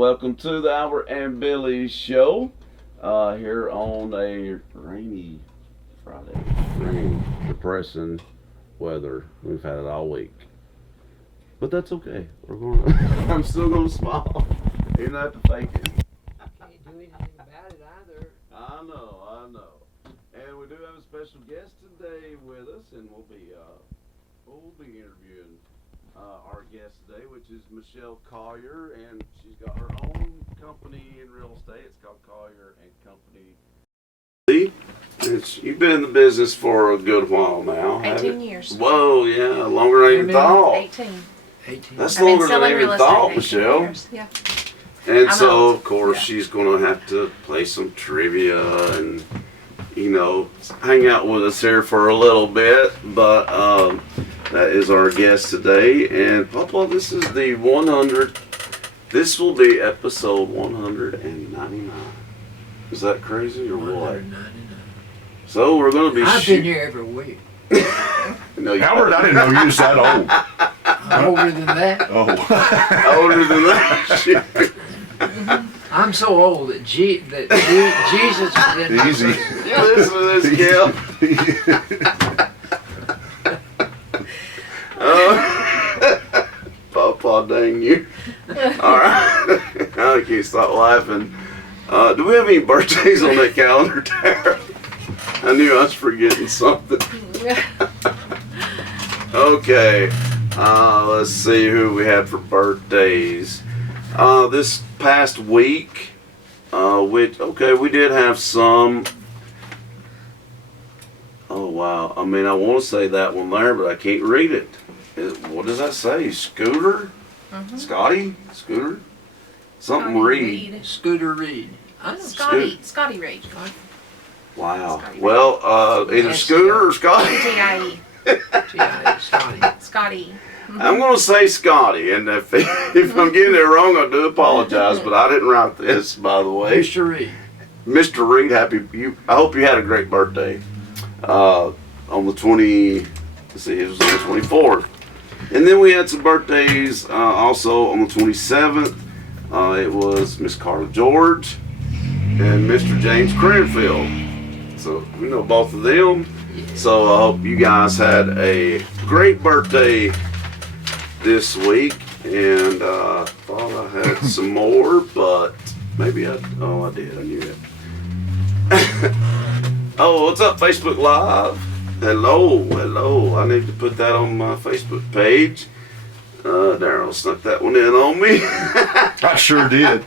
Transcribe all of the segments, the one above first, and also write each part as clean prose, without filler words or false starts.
Welcome to the Albert and Billy show here on a rainy Friday. Rain, depressing weather. We've had it all week. But that's okay. I'm still going to smile. You don't have to fake it. Can't do anything about it either. I know. And we do have a special guest today with us, and we'll be interviewing our guest today, which is Michelle Collier, and she's got her own company in real estate. It's called Collier and Company. You've been in the business for a good while now. 18 years. Whoa, yeah, longer than I even thought. 18. That's I've been longer than I selling even real thought, estate 18 Michelle. years. Yeah. And I'm so, old. of course, Yeah. she's going to have to play some trivia and, hang out with us here for a little bit. But that is our guest today. And, Papa, this is the 100th. This will be episode 199. Is that crazy or what? 199. So, we're going to be I've been here every week. No, Albert, I didn't know you was that old. I'm older than that. Oh. older than that. Shit. I'm so old that Jesus was in my Easy. person. You listen to this, Gil. Papa, dang you. Alright. I can't stop laughing. Do we have any birthdays on that calendar, Tara? I knew I was forgetting something. Okay. Let's see who we had for birthdays. This past week, we did have some. Oh, wow. I mean, I want to say that one there, but I can't read it. What does that say? Scooter? Mm-hmm. Scotty? Scooter? Something Reed. Scooter Reed. I know Scotty Reed. Wow. Scotty Well, either Scooter or Scotty. T.I.E. Scotty. Scotty. I'm going to say Scotty, and if I'm getting it wrong, I do apologize, but I didn't write this, by the way. Mr. Reed. Mr. Reed, I hope you had a great birthday. On the 24th. And then we had some birthdays also on the 27th. It was Miss Carla George and Mr. James Cranfield. So we know both of them. So I hope you guys had a great birthday this week. And I thought I had some more, but maybe I did. I knew it. Oh, what's up, Facebook Live? Hello. I need to put that on my Facebook page. Daryl snuck that one in on me. I sure did.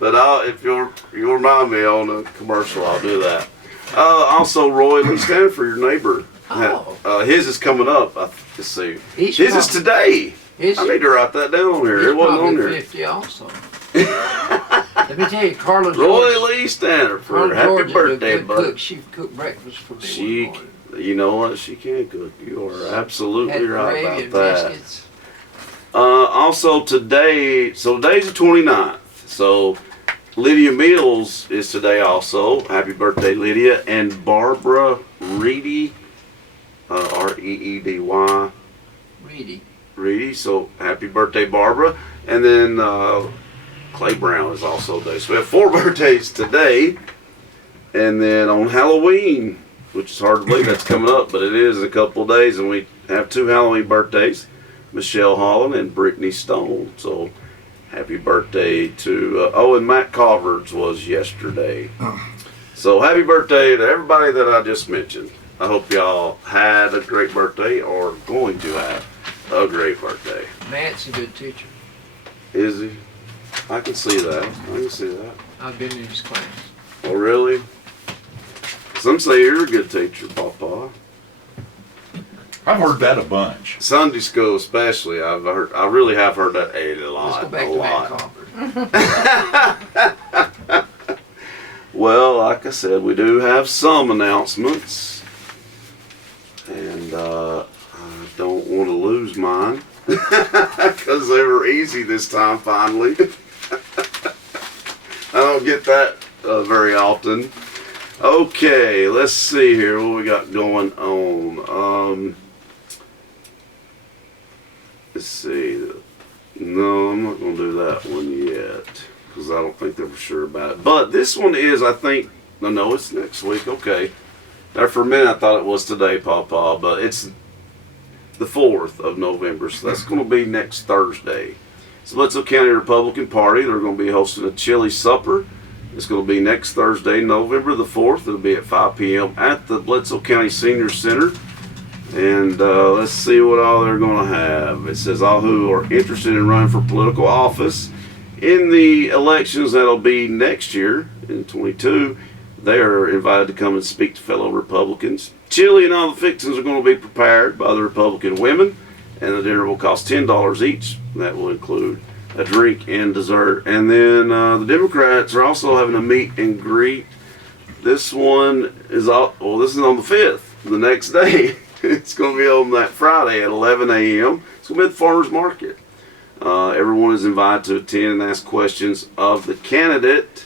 But if you remind me on a commercial, I'll do that. Also, Roy Lee Stanford, your neighbor. Oh. His is coming up. Let's see. He's His is today. I need to write that down on here. He's It wasn't on probably there. 50 also. Let me tell you, Carla Roy George. Lee Stanford, Carla happy George is a birthday, good bud. cook. She cooked breakfast for me. She, one morning. you know what? She can cook. You are absolutely Had right gravy about and that. biscuits. Also today, today's the 29th. So Lydia Mills is today also. Happy birthday, Lydia. And Barbara Reedy, Reedy. Reedy. So happy birthday, Barbara. And then Clay Brown is also today. So we have 4 birthdays today. And then on Halloween, which is hard to believe that's coming up, but it is in a couple of days, and we have 2 Halloween birthdays, Michelle Holland and Brittany Stone. So happy birthday to, and Matt Coverts was yesterday. So happy birthday to everybody that I just mentioned. I hope y'all had a great birthday or going to have a great birthday. Matt's a good teacher. Is he? I can see that. I've been in his class. Oh, really? Some say you're a good teacher, Papa. I've heard that a bunch. Sunday school especially, I really have heard that a Let's lot. go back a to lot. Matt Cover. Well, like I said, we do have some announcements. And I don't want to lose mine. Because they were easy this time, finally. I don't get that very often. Okay, let's see here what we got going on. Let's see. No, I'm not going to do that one yet because I don't think they're for sure about it. But this one is, I think, no, it's next week. Okay. Now, for a minute, I thought it was today, Pawpaw, but it's the 4th of November, so that's going to be next Thursday. So Bledsoe County Republican Party, they're going to be hosting a chili supper. It's going to be next Thursday, November the 4th. It'll be at 5 p.m. at the Bledsoe County Senior Center. And let's see what all they're going to have. It says all who are interested in running for political office in the elections that'll be next year in 22, they are invited to come and speak to fellow Republicans. Chili and all the fixings are going to be prepared by the Republican women, and the dinner will cost $10 each. That will include a drink and dessert. And then the Democrats are also having a meet and greet. This one is this is on the 5th, the next day. It's going to be on that Friday at 11 a.m. It's going to be at the farmer's market. Everyone is invited to attend and ask questions of the candidate.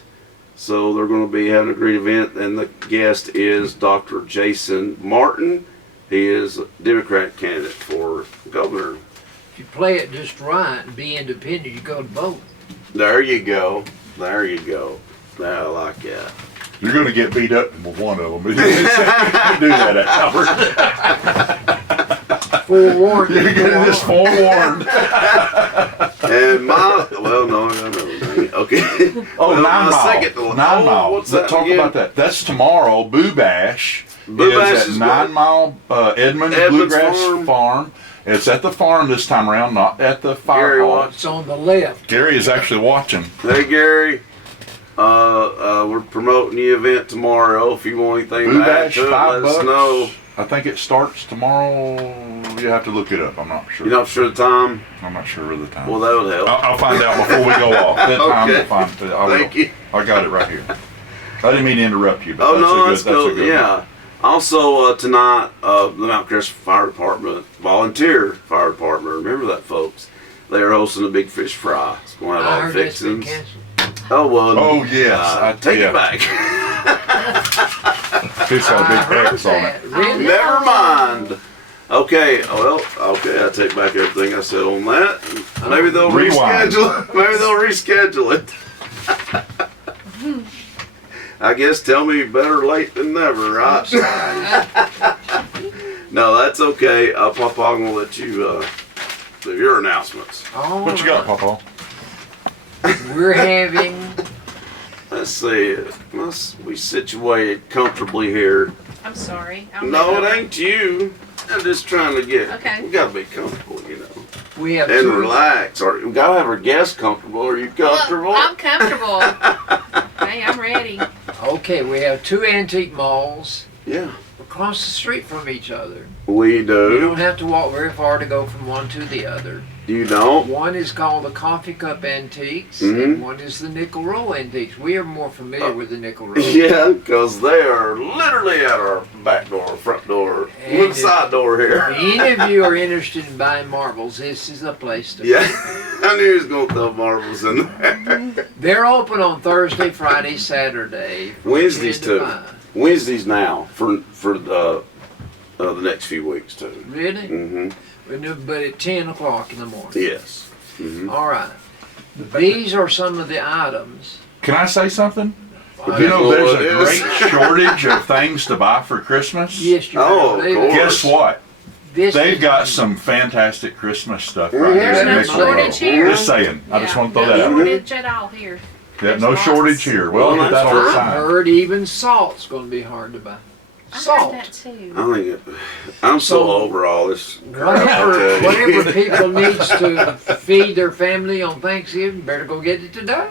So they're going to be having a great event, and the guest is Dr. Jason Martin. He is a Democrat candidate for governor. If you play it just right and be independent, you go to vote. There you go. There you go. I like that. You're going to get beat up with one of them. You do that at Howard. Forewarned. You're getting this forewarned. And no. Okay. Oh, Well, 9 my Mile. second- 9 oh, Mile. what's Let's that talk again? about that. That's tomorrow. Boo Bash. Boo Bash is is at 9 Mile Edmonds Bluegrass Farm. It's at the farm this time around, not at the fire Gary hall. Watts. It's on the left. Gary is actually watching. Hey Gary, we're promoting the event tomorrow. If you want anything Boo to add Bash, to it, $5. let us know. I think it starts tomorrow. You have to look it up. I'm not sure. You're not sure the time? I'm not sure of the time. Well, that would help. I'll find out before we go off. That time Okay. we'll find. I will. Thank you. I got it right here. I didn't mean to interrupt you, but Oh no, that's that's a good. good Yeah. one. Also tonight, the Mount Crest Fire Department, volunteer fire department. Remember that, folks. They are hosting a big fish fry. It's going to have I all heard the that's been fixings. canceled. Oh well. Oh, yes. Take Yeah. it back. It's got a I big heard X on it. that. Really? Never mind. Okay, well, okay, I take back everything I said on that. Maybe they'll Rewind. reschedule. Maybe they'll reschedule it. I guess tell me better late than never, right? No, that's okay. Papa, I'm gonna let you do your announcements. All What you got, right. Papa? We're having Let's see. Must we situated comfortably here? I'm sorry. No, it ain't you. I'm just trying to get. Okay. We gotta be comfortable, we have and two. relax. Or we gotta have our guests comfortable. Are you comfortable? Well, I'm comfortable. Hey, I'm ready. Okay, we have two antique malls Yeah, across the street from each other. we You don't do. have to walk very far to go from one to the other. You don't. One is called the Coffee Cup Antiques, Mhm. and one is the Nickel Roll Antiques. We are more familiar with the Nickel Roll. Yeah, because they are literally at our back door, front door, And the side door If here. any of you are interested in buying marbles, this is the place to Yeah, I knew he was gonna throw marbles in there. They're open on Thursday, Friday, Saturday. from Wednesdays 10 to too. 5. Wednesdays now for the next few weeks too. Really? Mm-hmm. But at 10 o'clock in the morning. Yes. Mm-hmm. All right. These are some of the items. Can I say something? Uh, You know, there's Well, it a is. great shortage of things to buy for Christmas. Yes, you Oh, are. of course. Guess what? This They've is- got some fantastic Christmas stuff right There's here. There's at no Nickel shortage Roll. here. Just saying. I just want to throw that No out. shortage at all here. Yeah, There's no lots. shortage here. Well, Well, get that that's on true. I sign. heard even salt's going to be hard to buy. I Salt. heard that too. I think I'm so So, over all this. crap, I tell Whatever, you. whatever people needs to feed their family on Thanksgiving, better go get it today.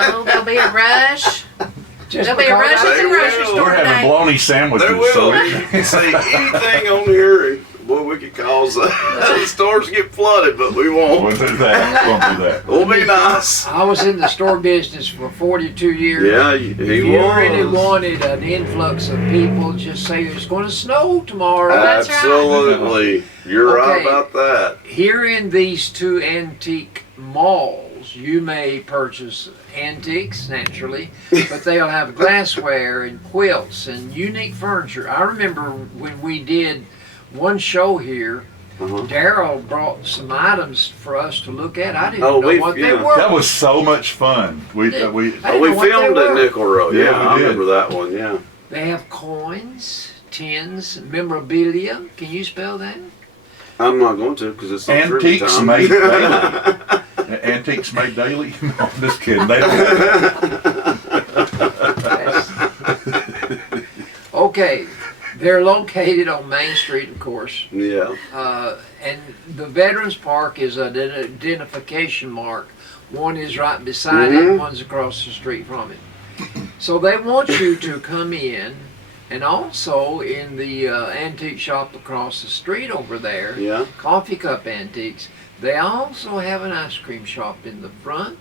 Oh, there'll be a rush. Just There'll be a rush because at the They grocery will. store We're having today. bologna sandwiches. There will So be. See, anything on here, boy, we could cause the stores get flooded, but we we'll won't. do that. We'll do that. We'll be nice. I was in the store business for 42 years. Yeah, If he you really was. wanted an influx of people, just say it's going to snow tomorrow. That's right. Absolutely. You're right Okay. about that. Here in these two antique malls, you may purchase antiques, naturally, but they'll have glassware and quilts and unique furniture. I remember when we did one show here, Daryl brought some items for us to look at. I didn't Oh, know what they were. That was so much fun. We I We didn't know what they filmed at were. Nickel Road. Yeah, Yeah, we I did. remember that one. Yeah. They have coins, tins, memorabilia. Can you spell that? I'm not going to because it's on trivia Antiques time. made daily. Antiques made daily? No, I'm just kidding. They don't. Okay, they're located on Main Street, of course. Yeah. And the Veterans Park is an identification mark. One is right beside it, one's across the street from it. So they want you to come in, and also in the antique shop across the street over there, Yeah. Coffee Cup Antiques, they also have an ice cream shop in the front.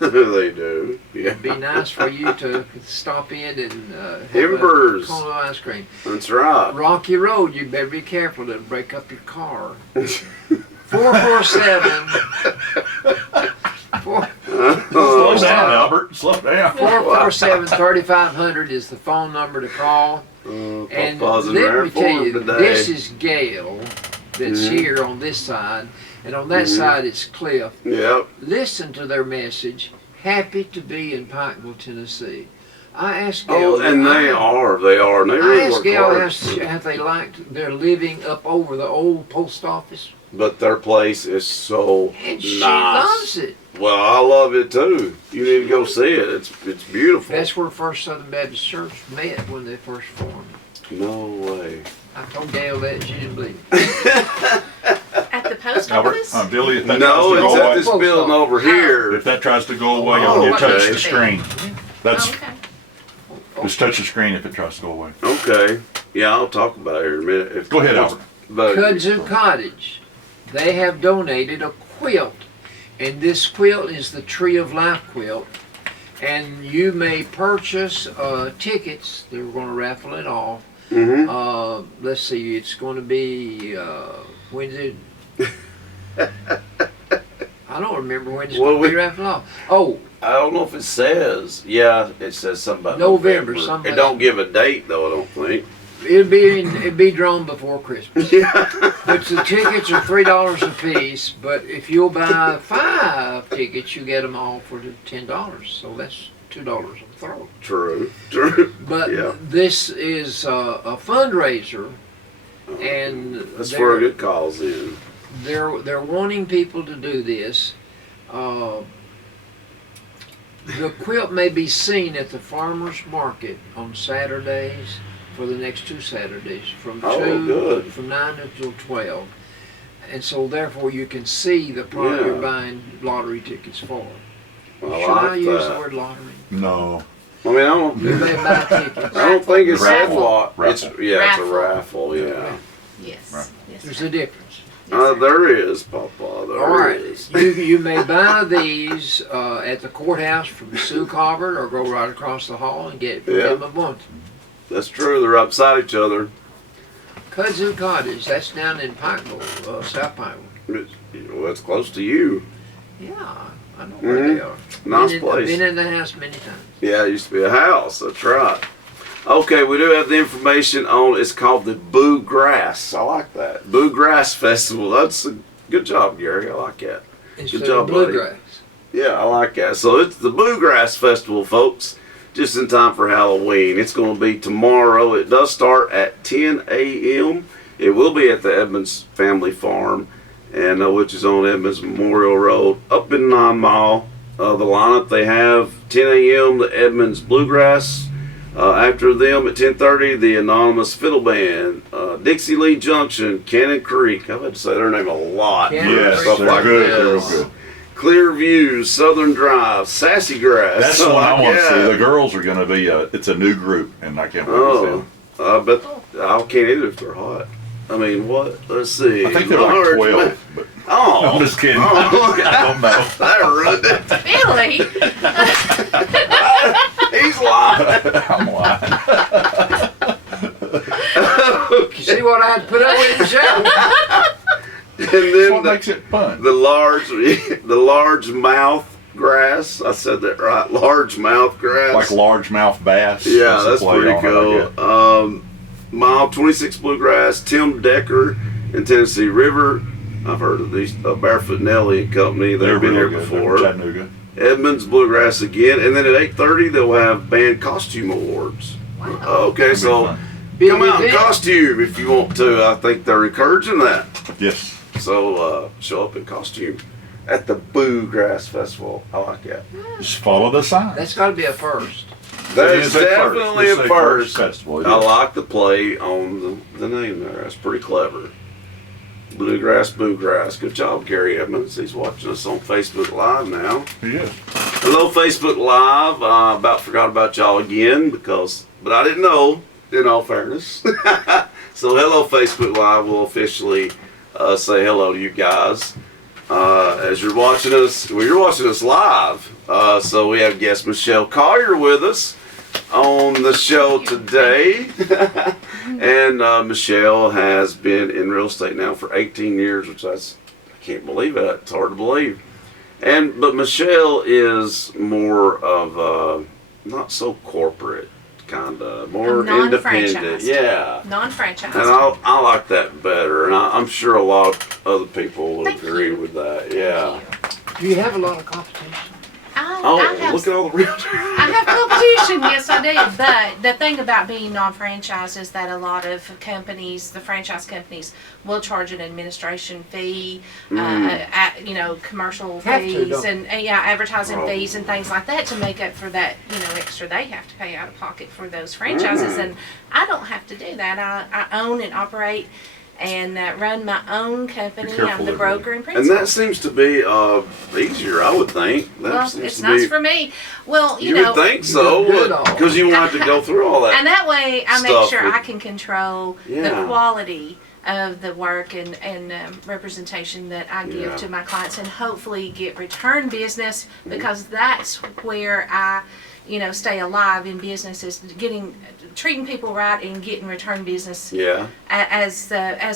They do. Yeah. It'd be nice for you to stop in and have Embers. a cone of ice cream. That's right. Rocky Road, you better be careful, it'll break up your car. 447 Slow down, Albert. Slow down. 447-3500 is the phone number to call. And Papa's in let rare me tell you, form today. this is Gail that's here on this side, and on that side it's Cliff. Yep. Listen to their message. Happy to be in Pikeville, Tennessee. I asked Gail. Oh, and they are. And they I really asked work Gail hard. have they liked their living up over the old post office, But their place is so and she nice. loves it. Well, I love it too. You need to go see it. It's beautiful. That's where First Southern Baptist Church met when they first formed. No way. I told Gail that, she didn't believe it. At the post Albert, office? Billy, if that No, tries to it's go at away, this building over here. if that tries to go away, Oh, you touch okay. the screen. That's Oh, okay. just touch the screen if it tries to go away. Okay. Yeah, I'll talk about it here in a minute. If Go ahead, Albert. But Kudzu Cottage, they have donated a quilt, and this quilt is the Tree of Life quilt, and you may purchase tickets. They're going to raffle it off. Let's see, it's going to be when's it? I don't remember when it's Well, going to be raffled off. Oh, I don't know if it says. Yeah, it says something about November, November. something It like- don't give a date though. I don't think. it'd be drawn before Christmas. Yeah. But the tickets are $3 a piece. But if you'll buy 5 tickets, you get them all for $10. So that's $2 a throw. True. True. But Yeah. this is a fundraiser, and That's for a good cause then. they're wanting people to do this. The quilt may be seen at the farmers market on Saturdays for the next 2 Saturdays from good. from 9 until 12, and so therefore you can see the product you're Yeah. buying lottery tickets for. I Should I like use the that. word lottery? No. I mean, I don't. You may buy tickets. I don't think it's that Raffle. lot. It's Raffle. yeah, it's a Raffle. raffle. Yeah. Yes. Right. Yes. There's sir. a difference. Yes, sir. There is, Papa. All There right, is. you may buy these at the courthouse from Sue Cobbard, or go right across the hall and get it from Yeah. them at once. That's true. They're up beside each other. Kudzu Cottage, that's down in Pikeville, South Pikeville. Well, it's close to you. Yeah, I know where they are. Nice I've place. been in the house many times. Yeah, it used to be a house. That's right. Okay, we do have the information on. It's called the Boo Grass. I like that. Boo Grass Festival. That's a good job, Gary. I like that. Instead Good job, of buddy. bluegrass. Yeah, I like that. So it's the Bluegrass Festival, folks. Just in time for Halloween. It's going to be tomorrow. It does start at 10 a.m. It will be at the Edmonds Family Farm, and which is on Edmonds Memorial Road, up in 9 Mile. The lineup they have 10 a.m. the Edmonds Bluegrass. After them at 10:30, the Anonymous Fiddle Band, Dixie Lee Junction, Cannon Creek. I've had to say their name a lot. Cannon Yes, Creek. Stuff like good. this. Real good. Clear Views, Southern Drive, Sassy Grass. That's the one I want to see. Yeah. The girls are going to be. It's a new group, and I can't wait to see Oh, them. I bet I can't either if they're hot. I mean, what? Let's see. I think they're like Large 12. But Oh, I'm just kidding. Oh, I don't know. that ruined it. Billy. He's lying. I'm lying. You see what I had to put up with the show? And That's then what makes it fun. the large mouth grass. I said that right. Large mouth grass. Like largemouth bass. Yeah, That's the that's play pretty on it, I cool. guess. Mile 26 Bluegrass, Tim Decker and Tennessee River. I've heard of these. Barefoot Nelly and Company. They've been here real good. before. Chattanooga. Edmonds Bluegrass again, and then at 8:30 they'll have band costume awards. Wow. Okay, It'll be so fun. come out in costume if you want to. I think they're encouraging that. Yes. So show up in costume at the Bluegrass Festival. I like that. Just follow the sign. That's got to be a first. That It is is a first. definitely It's a a first. festival. I like the play on the name there. That's pretty clever. Bluegrass, Bluegrass. Good job, Gary Edmonds. He's watching us on Facebook Live now. He is. Hello, Facebook Live. About forgot about y'all again but I didn't know. In all fairness, so hello, Facebook Live. We'll officially say hello to you guys as you're watching us. Well, you're watching us live. So we have guest Michelle Collier with us on the show today. And Michelle has been in real estate now for 18 years, which I can't believe it. It's hard to believe. But Michelle is more of not so corporate, kind of more independent. Yeah. Non-franchise. And I like that better, and I'm sure a lot of other people would Thank agree you. with that. Yeah. Do you have a lot of competition? I have, Look at all the realtors. I have competition, yes I do. But the thing about being non-franchise is that a lot of companies, the franchise companies, will charge an administration fee, commercial Have to, fees, don't and advertising Probably. fees and things like that to make up for that, extra they have to pay out of pocket for those franchises. And I don't have to do that. I own and operate and run my own company. Be careful I'm the there, broker and And principal. that seems to be easier, I would think. That Well, seems it's to nice be, for me. Well, you would think so, do it all. because you won't have to go through all that. And that way, I make stuff sure with- I can control the Yeah. quality of the work and representation that I give Yeah. to my clients, and hopefully get return business, because that's where I, stay alive in business, is treating people right and getting return business Yeah. as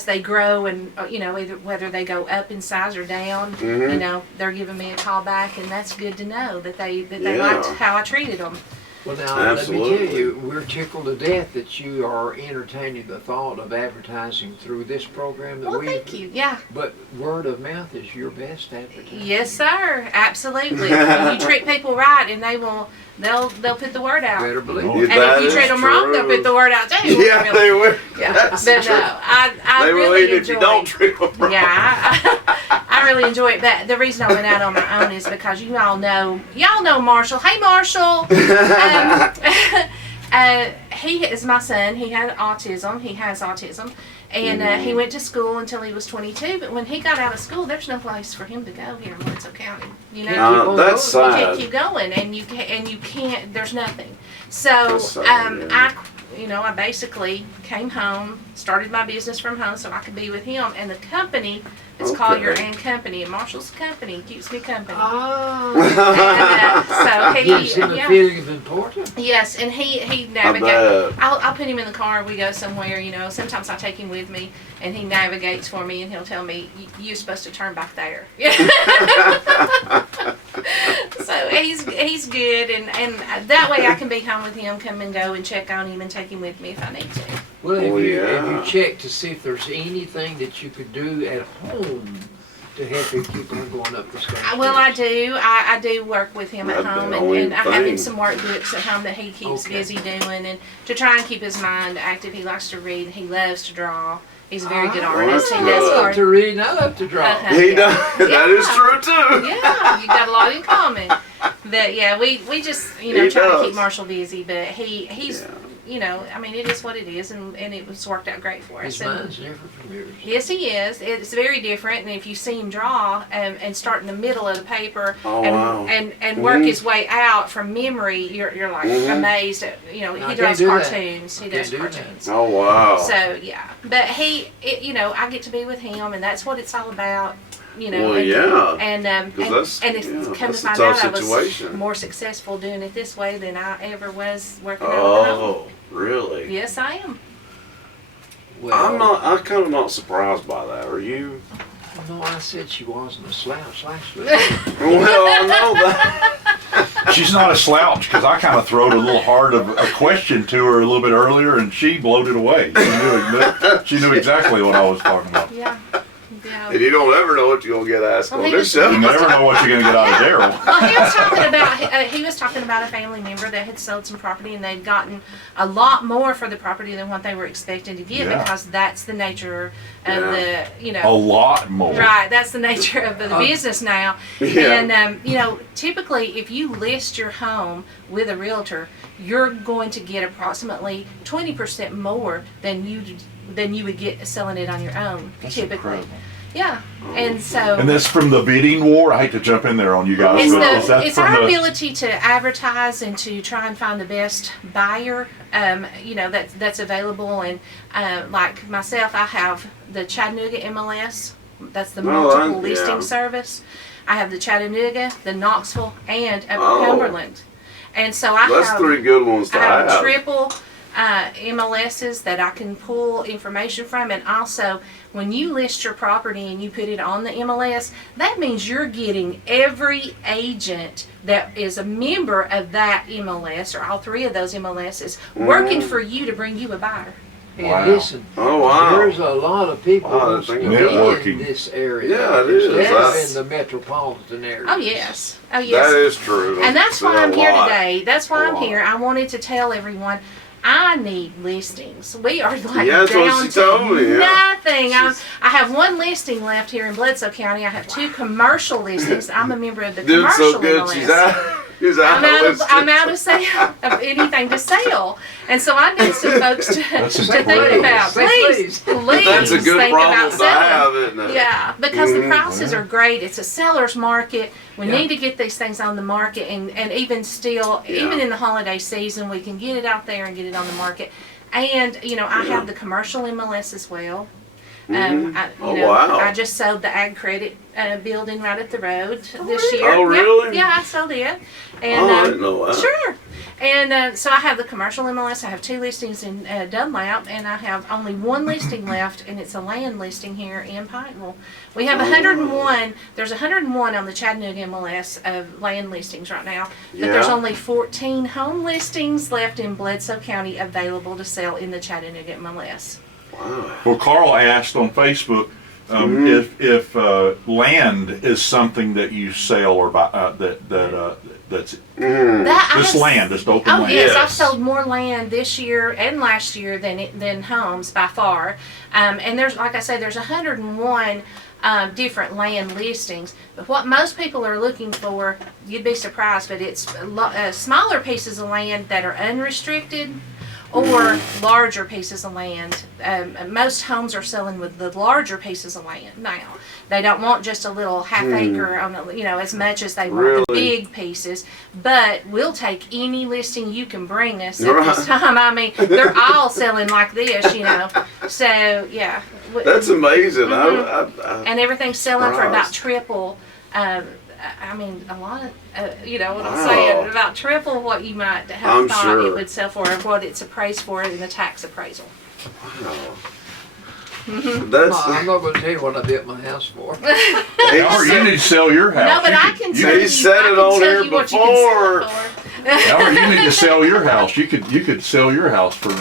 they grow, and either whether they go up in size or down. Mhm. They're giving me a call back, and that's good to know that they Yeah. liked how I treated them. Well, now, Absolutely. let me tell you, we're tickled to death that you are entertaining the thought of advertising through this program that Well, we. thank you. Yeah. But word of mouth is your best advertising. Yes, sir. Absolutely. When you treat people right, and they'll put the word out. Better believe Oh, it. Yeah. And That if you is treat them wrong, they'll true. put the word out too. Yeah, Really. they will. Yeah. That's But true. no, I They will really eat if you enjoy. don't treat them right. Yeah, I really enjoy it. But the reason I went out on my own is because y'all know Marshall. Hey, Marshall. He is my son. He has autism, and he went to school until he was 22. But when he got out of school, there's no place for him to go here in Winslow County. That's You sad. can't keep going, and you can't. There's nothing. So That's sad, yeah. I basically came home, started my business from home so I could be with him. And the company is Okay. Collier and Company, and Marshall's company keeps me company. Ah, And, so gives him a feeling of importance. yes, and he I navigates. bet. I'll put him in the car and we go somewhere, Sometimes I take him with me, and he navigates for me, and he'll tell me, "You're supposed to turn back there." So he's good, and that way I can be home with him, come and go, and check on him, and take him with me if I need to. Well, Oh, have yeah. you checked to see if there's anything that you could do at home to help you keep on going up the stairs? Well, I do. I do work with him at That's home, the only and I have him thing. some workbooks at home that he keeps Okay. busy doing, and to try and keep his mind active. He likes to read. He loves to draw. He's a very good artist. He that's does good. I love art. to read and I love to draw. Uh-huh. He Yeah. does. That is Yeah. true too. Yeah, you got a lot in common. But yeah, we just He try to does. keep Marshall busy. But he's Yeah. it is what it is, and it was worked out great for us. His And mind's different from yours. yes, he is. It's very different, and if you see him draw and start in the middle of the paper Oh, and wow. and work Mhm. his way out from memory, you're like Mhm. amazed at I he can't draws do that. cartoons. He I does can't do that. cartoons. Oh wow. So yeah, but I get to be with him, and that's what it's all about. Well, and, yeah. and 'Cause and that's- it's yeah, come to that's a find tough out I was situation. more successful doing it this way than I ever was working out of the home. Oh, really? Yes, I am. Well, I'm kind of not surprised by that. Are you? No, I said she wasn't a slouch last week. Well, I know that. she's not a slouch because I kind of throwed a little hard of a question to her a little bit earlier, and she blowed it away. She knew exactly what I was talking about. Yeah. Yeah. And you don't ever know what you're gonna get asked on this show. You never know what you're gonna get out of Daryl. Well, he was talking about a family member that had sold some property and they'd gotten a lot more for the property than what they were expecting to get because that's the nature of the, a lot more. Right, that's the nature of the business now. Yeah. And typically, if you list your home with a realtor, you're going to get approximately 20% more than you would get selling it on your own. That's typically. incredible. Yeah, and so. And that's from the bidding war. I hate to jump in there on you guys, It's our ability to advertise and to try and find the best buyer, that's available. And like myself, I have the Chattanooga MLS. That's the multiple listing service. I have the Chattanooga, the Knoxville, and Upper Cumberland. And so That's 3 good ones to have. I have triple MLSs that I can pull information from, and also when you list your property and you put it on the MLS, that means you're getting every agent that is a member of that MLS or all 3 of those MLSs working for you to bring you a buyer. And listen, wow. there's a lot of people who's networking in this area. Yeah, it is. That's in the metropolitan area. Oh yes. That is true. And that's why I'm here today. That's why I'm here. I wanted to tell everyone I need listings. We are like that's down what she to told me, nothing. I have 1 listing left here in Bledsoe County. I have 2 commercial listings. I'm a member of the Doing commercial so good. MLS. I'm out of sale of anything to sell, and so I need some folks to think about. Please, That's a good think problem about to selling. have, isn't it? Yeah, because the prices are great. It's a seller's market. We need to get these things on the market, and even still, even in the holiday season, we can get it out there and get it on the market. And I have the commercial MLS as well. I just sold the Ag Credit building right up the road this year. Oh, really? Yeah, I sold it. And, I didn't know that. Sure. And so I have the commercial MLS. I have 2 listings in Dunlap, and I have only 1 listing left, and it's a land listing here in Pikeville. We have 101. There's 101 on the Chattanooga MLS of land listings right now, but there's only 14 home listings left in Bledsoe County available to sell in the Chattanooga MLS. Wow. Well, Carl asked on Facebook if land is something that you sell or buy, that's this land, this open land. Yes, I've sold more land this year and last year than homes by far. And there's, like I say, there's 101 different land listings. But what most people are looking for, you'd be surprised, but it's smaller pieces of land that are unrestricted. Or larger pieces of land. Most homes are selling with the larger pieces of land now. They don't want just a little half acre on as much as they want the big pieces. But we'll take any listing you can bring us at this time. I mean, they're all selling like this, So yeah. That's amazing. And everything's selling for about triple. A lot of, what I'm saying, about triple what you might have thought it would sell for, and what it's appraised for in the tax appraisal. Wow. I'm not going to tell you what I did my house for. You need to sell your house. No, but I can tell you. He said it on here before. You need to sell your house. You could sell your house for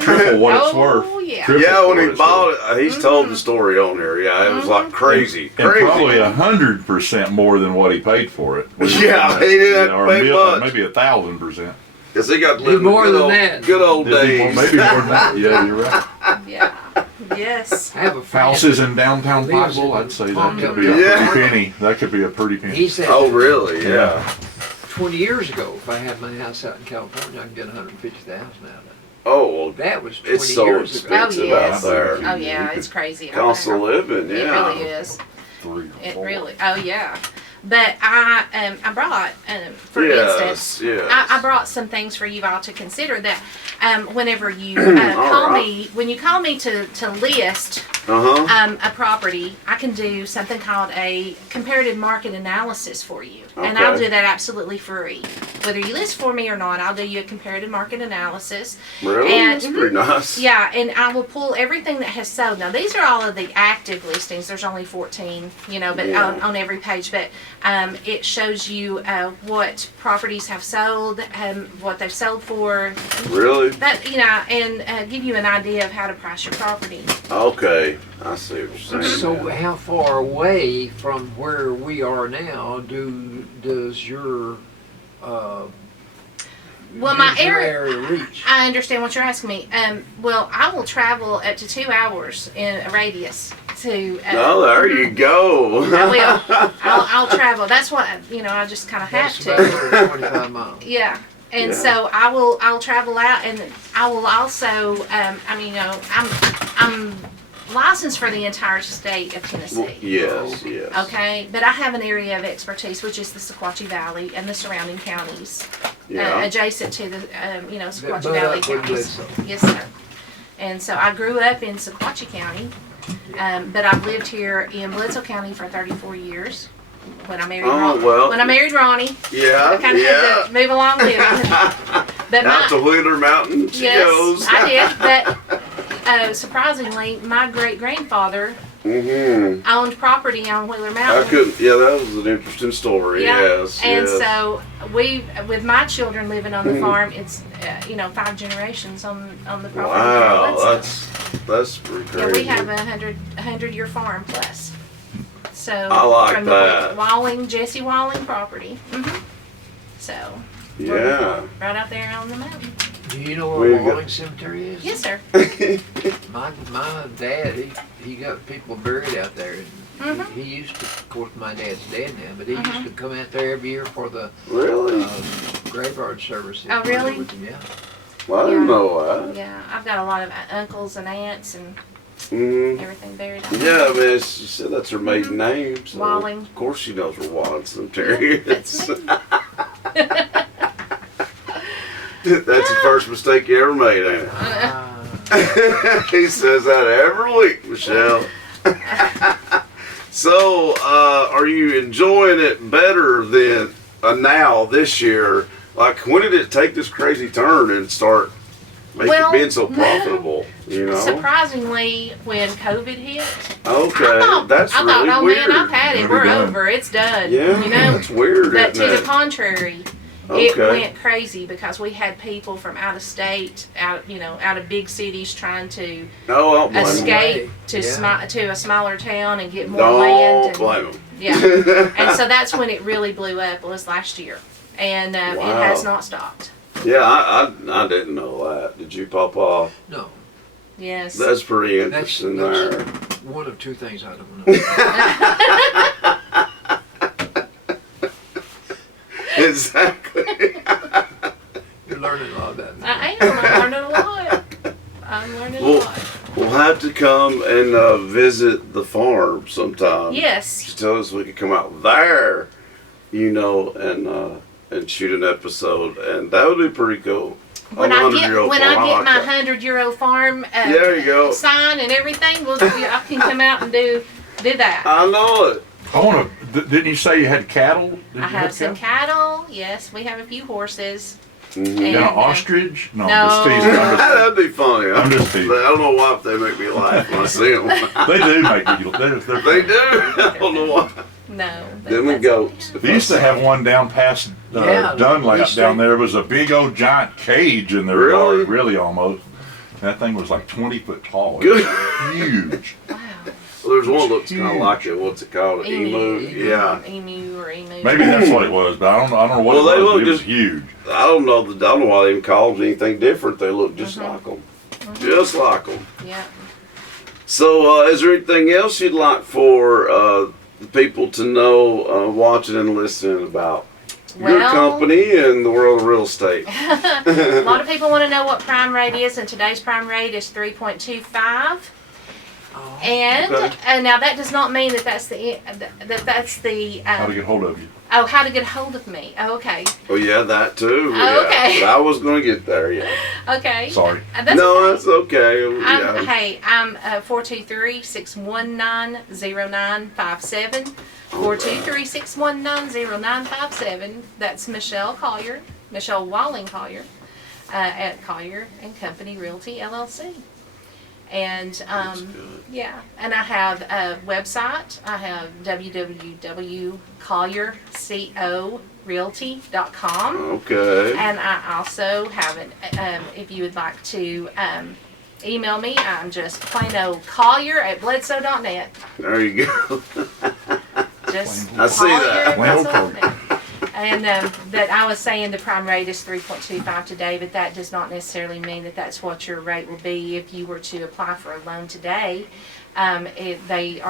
triple what it's worth. Yeah. When he bought it, he's told the story on there. Yeah, it was like crazy. And probably 100% more than what he paid for it. Yeah, he didn't have to pay much. Maybe 1,000%. Because he got to live more than that. that. Good old days. Maybe more than that. Yeah, you're right. Yeah. Yes. I have a friend Houses in downtown Pikeville, I'd say that could be a pretty penny. That could be a pretty penny. He said, oh, really? Yeah. 20 years ago, if I had my house out in California, I could get $150,000 out of it. Oh, well, that was 20 it's so years expensive ago. out there. Oh yeah, it's crazy. Cost of living, yeah. It really is. 3 or 4. It really. Oh yeah. But I brought, for instance, I brought some things for you all to consider that whenever you call me, when you call me to list a property, I can do something called a comparative market analysis for you. And I'll do that absolutely free whether you list for me or not, I'll do you a comparative market analysis. Really? And- That's pretty nice. Yeah, and I will pull everything that has sold. Now, these are all of the active listings. There's only 14, but Yeah. on every page. But it shows you what properties have sold, what they've sold for. Really? That and give you an idea of how to price your property. Okay. I see what you're saying. So now. how far away from where we are now does your Well, my does your area. area reach? I understand what you're asking me. Well, I will travel up to 2 hours in a radius to. Oh, there you go. I will. I'll travel. That's what I just kind of have That's to. about 25 miles. Yeah. And Yeah. so I'll travel out, and I will also I'm licensed for the entire state of Tennessee. Well, yes, yes. Okay, but I have an area of expertise, which is the Sequatchie Valley and the surrounding counties, Yeah. adjacent to the Sequatchie But Valley up with counties. Bledsoe. Yes, sir. And so I grew up in Sequatchie County, but I've lived here in Bledsoe County for 34 years. When I married when I married Ronnie, Yeah. I kind of had to move along with him. But Out to Wheeler Mountain she goes. I did. But surprisingly, my great grandfather Mm-hmm. owned property on Wheeler I Mountain. couldn't. Yeah, that was an interesting story. Yeah. Yes. And yes. so with my children living on the farm, it's 5 generations on the property. Wow, here. that's pretty crazy. Yeah, we have a 100-year farm plus. So I like from that. the Walling, Jesse Walling property. So Yeah. right out there on the mountain. Do you know Where where you go? Walling Cemetery is? Yes, sir. My dad, he got people buried out there. And Mhm. he used to, of course, my dad's dead now, but he used to come out there every year for the Really? graveyard service. Oh, really? Yeah. Well, I didn't Yeah. know that. Yeah, I've got a lot of uncles and aunts and Mm-hmm. everything buried out there. Yeah, I mean, she said that's her maiden name. So Walling. Of course she knows where Walling Cemetery That's is. me. That's the first mistake you ever made, ain't it? He says that every week, Michelle. So, are you enjoying it better than now this year? Like, when did it take this crazy turn and start being so profitable? Surprisingly, when COVID hit, Okay, that's I really thought, oh weird. man, I've had it. We're done. over. It's done. Yeah, that's weird, But isn't to it? the contrary, it Okay. went crazy because we had people from out of state, out of big cities trying to No, I don't blame 'em. escape to Yeah. to a smaller town and get more Don't land. And, blame 'em. Yeah, and so that's when it really blew up. Was last year, and it Wow. has not stopped. Yeah, I didn't know that. Did you, Papa? No, Yes. That's pretty that's interesting there. one of two things I don't know. Exactly. You're learning a lot about me. I am. I'm learning a lot. I'm learning a Well, lot. we'll have to come and visit the farm sometime. Yes. She told us we could come out there, and shoot an episode, and that would be pretty cool. When I get 100-year-old when farm, I get like my that. 100-year-old farm There you go. sign and everything, I can come out and do that. I know it. I want to. Didn't you say you had cattle? Did I you have some cattle. Yes, we have a few horses. Mhm. And And, an ostrich? No, no. I'm just teasing. That'd be funny. I'm just teasing. I don't know why, but they make me laugh when I see them. They do make me. They're They do. I don't know why. No. Them and goats. They used to have one down past Yeah, Dunlap East down Street. there. It was a big old giant cage in their Really? yard, really almost. That thing was like 20 foot tall. It Good. was huge. Wow. Well, there's one that looks kind of Huge. like it. What's it called? An emu. Yeah. Emu or emu. Maybe that's what it was, but I don't know what Well, they it was. look It was just- huge. I don't know. I don't know why they even call them anything different. They look just like them. Just like them. Yeah. So, is there anything else you'd like for the people to know, watching and listening about your Well- company and the world of real estate? A lot of people want to know what prime rate is, and today's prime rate is 3.25. Oh, And Okay. now that does not mean that that's the How to get hold of you. how to get a hold of me. Oh, okay. Oh, yeah, that too. Oh, Yeah. okay. But I was going to get there, yeah. Okay. Sorry. That's No, okay. that's okay. Yeah. I'm 423-619-0957. 423-619-0957. That's Michelle Collier. Michelle Walling Collier, at Collier and Company Realty LLC. And yeah, and I have a website. I have www.colliercorealty.com. Okay. And I also have an, if you would like to email me, I'm just plain old Collier at bledsoe.net. There you go. Just I see that. Bledsoe.net. And that I was saying the prime rate is 3.25 today, but that does not necessarily mean that that's what your rate will be if you were to apply for a loan today. They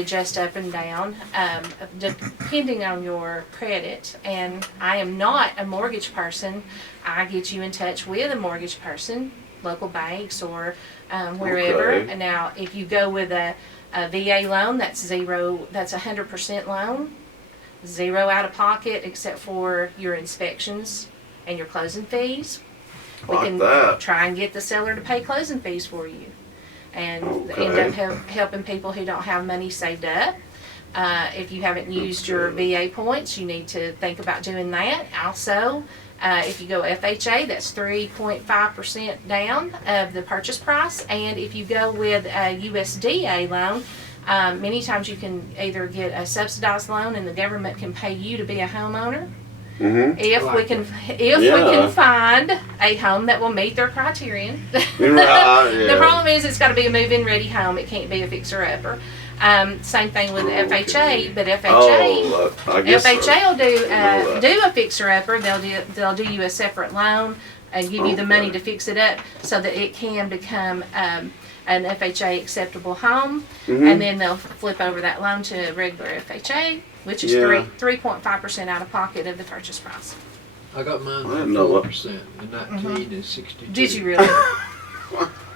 adjust up and down depending on your credit. And I am not a mortgage person. I get you in touch with a mortgage person, local banks or wherever. Okay. And now, if you go with a VA loan, that's 100% loan. Zero out of pocket except for your inspections and your closing fees. We Like can that. try and get the seller to pay closing fees for you, and Okay. end up helping people who don't have money saved up. If you haven't used your VA points, you need to think about doing that. Also, if you go FHA, that's 3.5% down of the purchase price, and if you go with a USDA loan, many times you can either get a subsidized loan and the government can pay you to be a homeowner. Mm-hmm. If Like we can Yeah. find a home that will meet their criterion. Right, yeah. The problem is it's got to be a move-in ready home. It can't be a fixer-upper. Same thing with FHA, but FHA I guess so. FHA will that. do a fixer-upper. They'll do you a separate loan and give you the money to fix it up so that it can become an FHA acceptable home, and then they'll flip over that loan to a regular FHA, which is Yeah. 3.5% out of pocket of the purchase price. I got mine I for didn't know that. 4% in 1962. Did you really?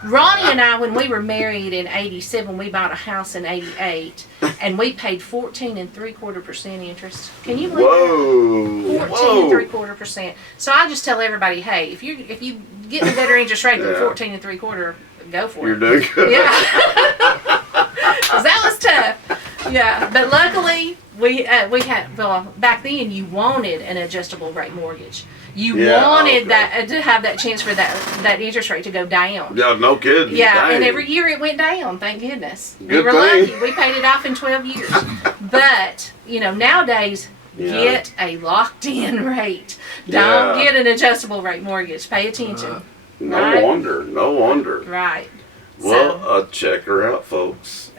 Ronnie and I, when we were married in '87, we bought a house in '88, and we paid 14.75% interest. Can you believe that? Whoa. 14.75%. So I just tell everybody, hey, if you get a better interest rate than Yeah. 14.75%, go for You're it. doing good. Yeah, 'cause that was tough. Yeah, but luckily we had, well, back then you wanted an adjustable rate mortgage. You Yeah, wanted okay. that to have that chance for that interest rate to go down. Yeah, no kidding. Yeah, and Dang. every year it went down, thank goodness. We Good were thing. lucky. We paid it off in 12 years. But, nowadays, Yeah. get a locked-in rate. Don't Yeah. get an adjustable rate mortgage. Pay attention. No Right. wonder. Right. Well, check her out, folks.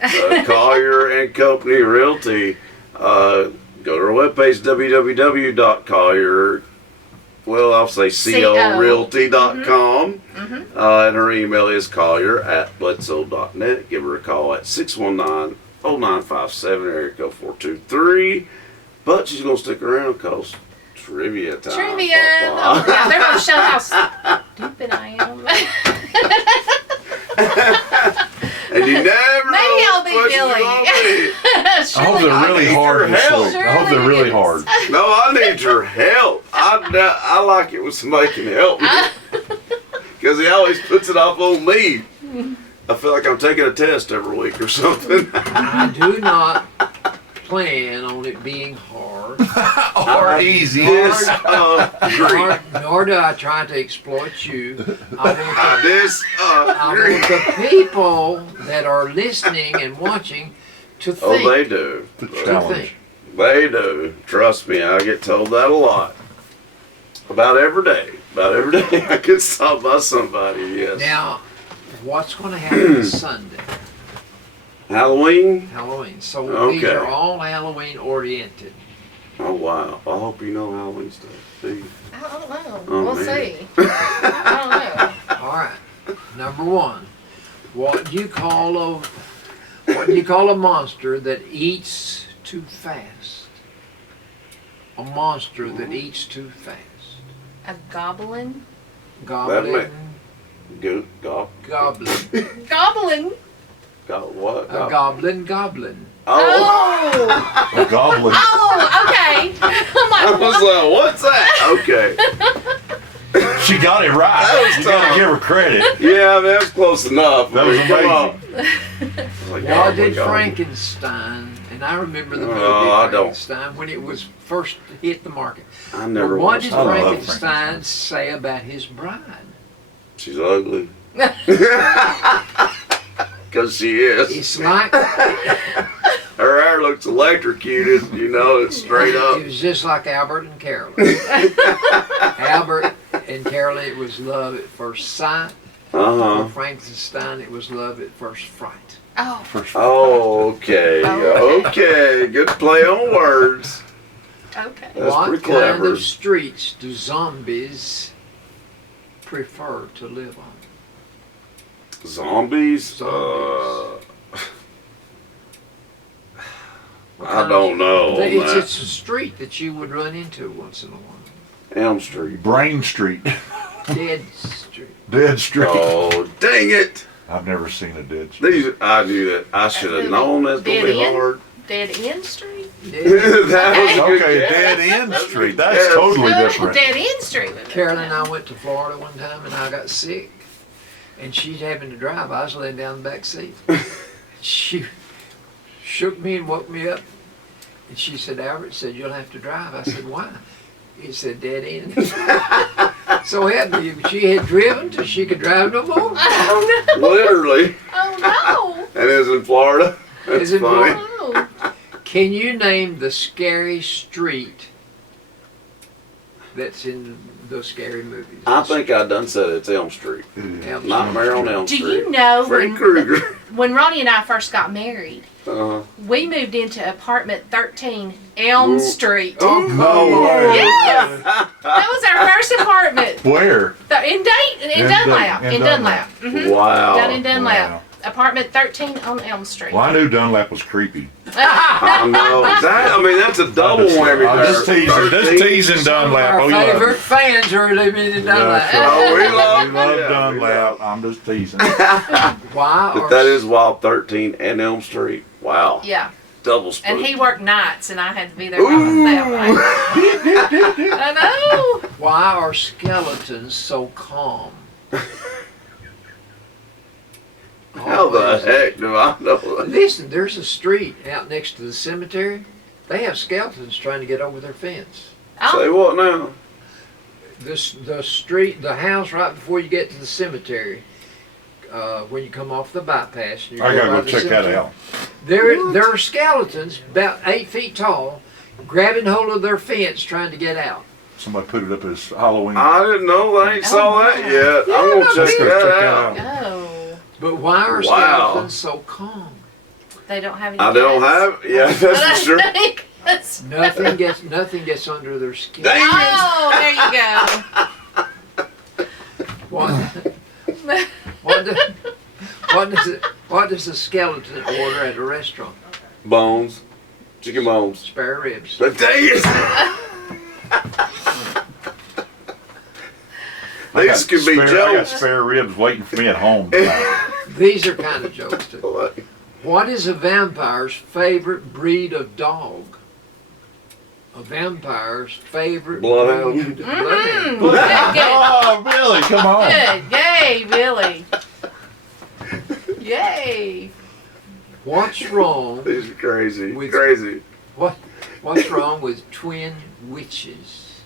Collier and Company Realty. Go to our webpage, www.collier. Well, I'll say corealty.com. And her email is collier@bledsoe.net. Give her a call at 619-0957, area code 423. But she's going to stick around because trivia time. Trivia. Oh, Papa. yeah, they're going to show how stupid I am. And you never Maybe know I'll be what she's Billy. gonna be. I hope they're really need hard your this help. week. I hope they're really hard. No, I need your help. I like it when somebody can help me. Because he always puts it off on me. I feel like I'm taking a test every week or something. I do not plan on it being hard, Or easy. nor do I try to exploit you. I want I the people that are listening and watching to think. Oh, they do. to Challenge. think. They do. Trust me, I get told that a lot. About every day. I get stopped by somebody, yes. Now, what's going to happen Sunday? Halloween? Halloween. So these Okay. are all Halloween oriented. Oh, wow. I hope you know Halloween stuff. See? I don't know. Oh, We'll man. see. I don't know. All right. Number one, what do you call a monster that eats too fast? A monster that eats too fast. A goblin? Goblin. Good. Go. Goblin. Goblin? What? A goblin. Oh. Oh! A goblin. Oh, okay. I'm I like, was what? like, what's that? Okay. She got it right. That was You gotta tough. give her credit. Yeah, man, that's close enough. That was I mean, come on. amazing. I was like, What oh, my did God. Frankenstein and and I remember the movie I don't. Frankenstein when it was first hit the market. I never What watched did it. I love Frankenstein say about his bride? She's ugly. Because she is. It's like Her hair looks electrocuted, you know, it's straight up. it was just like Albert and Carolyn. Albert and Carolyn, it was love at first sight. Uh-huh. For Frankenstein, it was love at first fright. Oh, Oh, okay. Oh. Okay. Good play on words. okay. That's What pretty kind clever. of streets do zombies prefer to live on? Zombies? What I kind don't of- know. on It's, that. it's a street that you would run into once in a while. Elm Street. Brain Street. Dead Street. Dead Street. Oh, dang it. I've never seen a dead street. These, I knew that. I should have known that's going to Dead be end? hard. Dead End Street? Dead. That was a good Okay, guess. Dead End Street. That's Yes. totally different. Dead End Street. Carolyn and I went to Florida one time and I got sick. And she's having to drive. I was laying down in the back seat. She shook me and woke me up. And she said, Albert said, you'll have to drive. I said, why? He said, dead end. So help me, she had driven till she could drive no more. Oh no! Literally. Oh And it's in Florida. That's Is it funny. no! Oh. Can you name the scary street that's in those scary movies? I think I done said it's Elm Street. Elm Nightmare on Elm Do Street. you know Freddy when, Krueger. when Ronnie and I first got married, we moved into apartment 13 Elm Ooh. Street. Oh, No way. Yes! That was our first apartment. Where? In Dunlap. in In Dunlap. Mhm. Wow. Down in Dunlap. Wow. Apartment 13 on Elm Street. Well, I knew Dunlap was creepy. I know. That, I mean, that's a double whammy I'm there. just teasing. Just 13. teasing Dunlap. Our Oh, you love favorite it. fans are living in Dunlap. That's right. Oh, we love, We love yeah, Dunlap. I'm just teasing. Why? But that is Wild 13 and Elm Street. Wow. Yeah. Double spook. And he worked nights, and I had to be there by myself. I know. Why are skeletons so calm? How the Always. heck do I know that? Listen, there's a street out next to the cemetery. They have skeletons trying to get over their fence. Say Oh, what now? The street, the house right before you get to the cemetery, when you come off the bypass. And you I gotta by go the check that cemetery, out. There are skeletons about 8 feet tall, grabbing hold of their fence trying to get out. Somebody put it up as Halloween. I didn't know. I ain't saw wow. that yet. I'm going to Yeah, check no, that check that out. out. oh. But why are Wow. skeletons so calm? They don't have any I don't guts. have. Yeah, that's for sure. That's- Nothing gets under their skin. Dang. Oh, there you go. What does a skeleton order at a restaurant? Bones. Chicken bones. Spare ribs. But dang it. I These got could be I got jokes. spare ribs waiting for me at home. These are kind of jokes too. What is a vampire's favorite breed of dog? A vampire's favorite Bloodhound. breed of bloodhound. Good, good. Oh, Billy, come on. Good. Yay, Billy. Yay. What's wrong? These are crazy. With- Crazy. What's wrong with twin witches?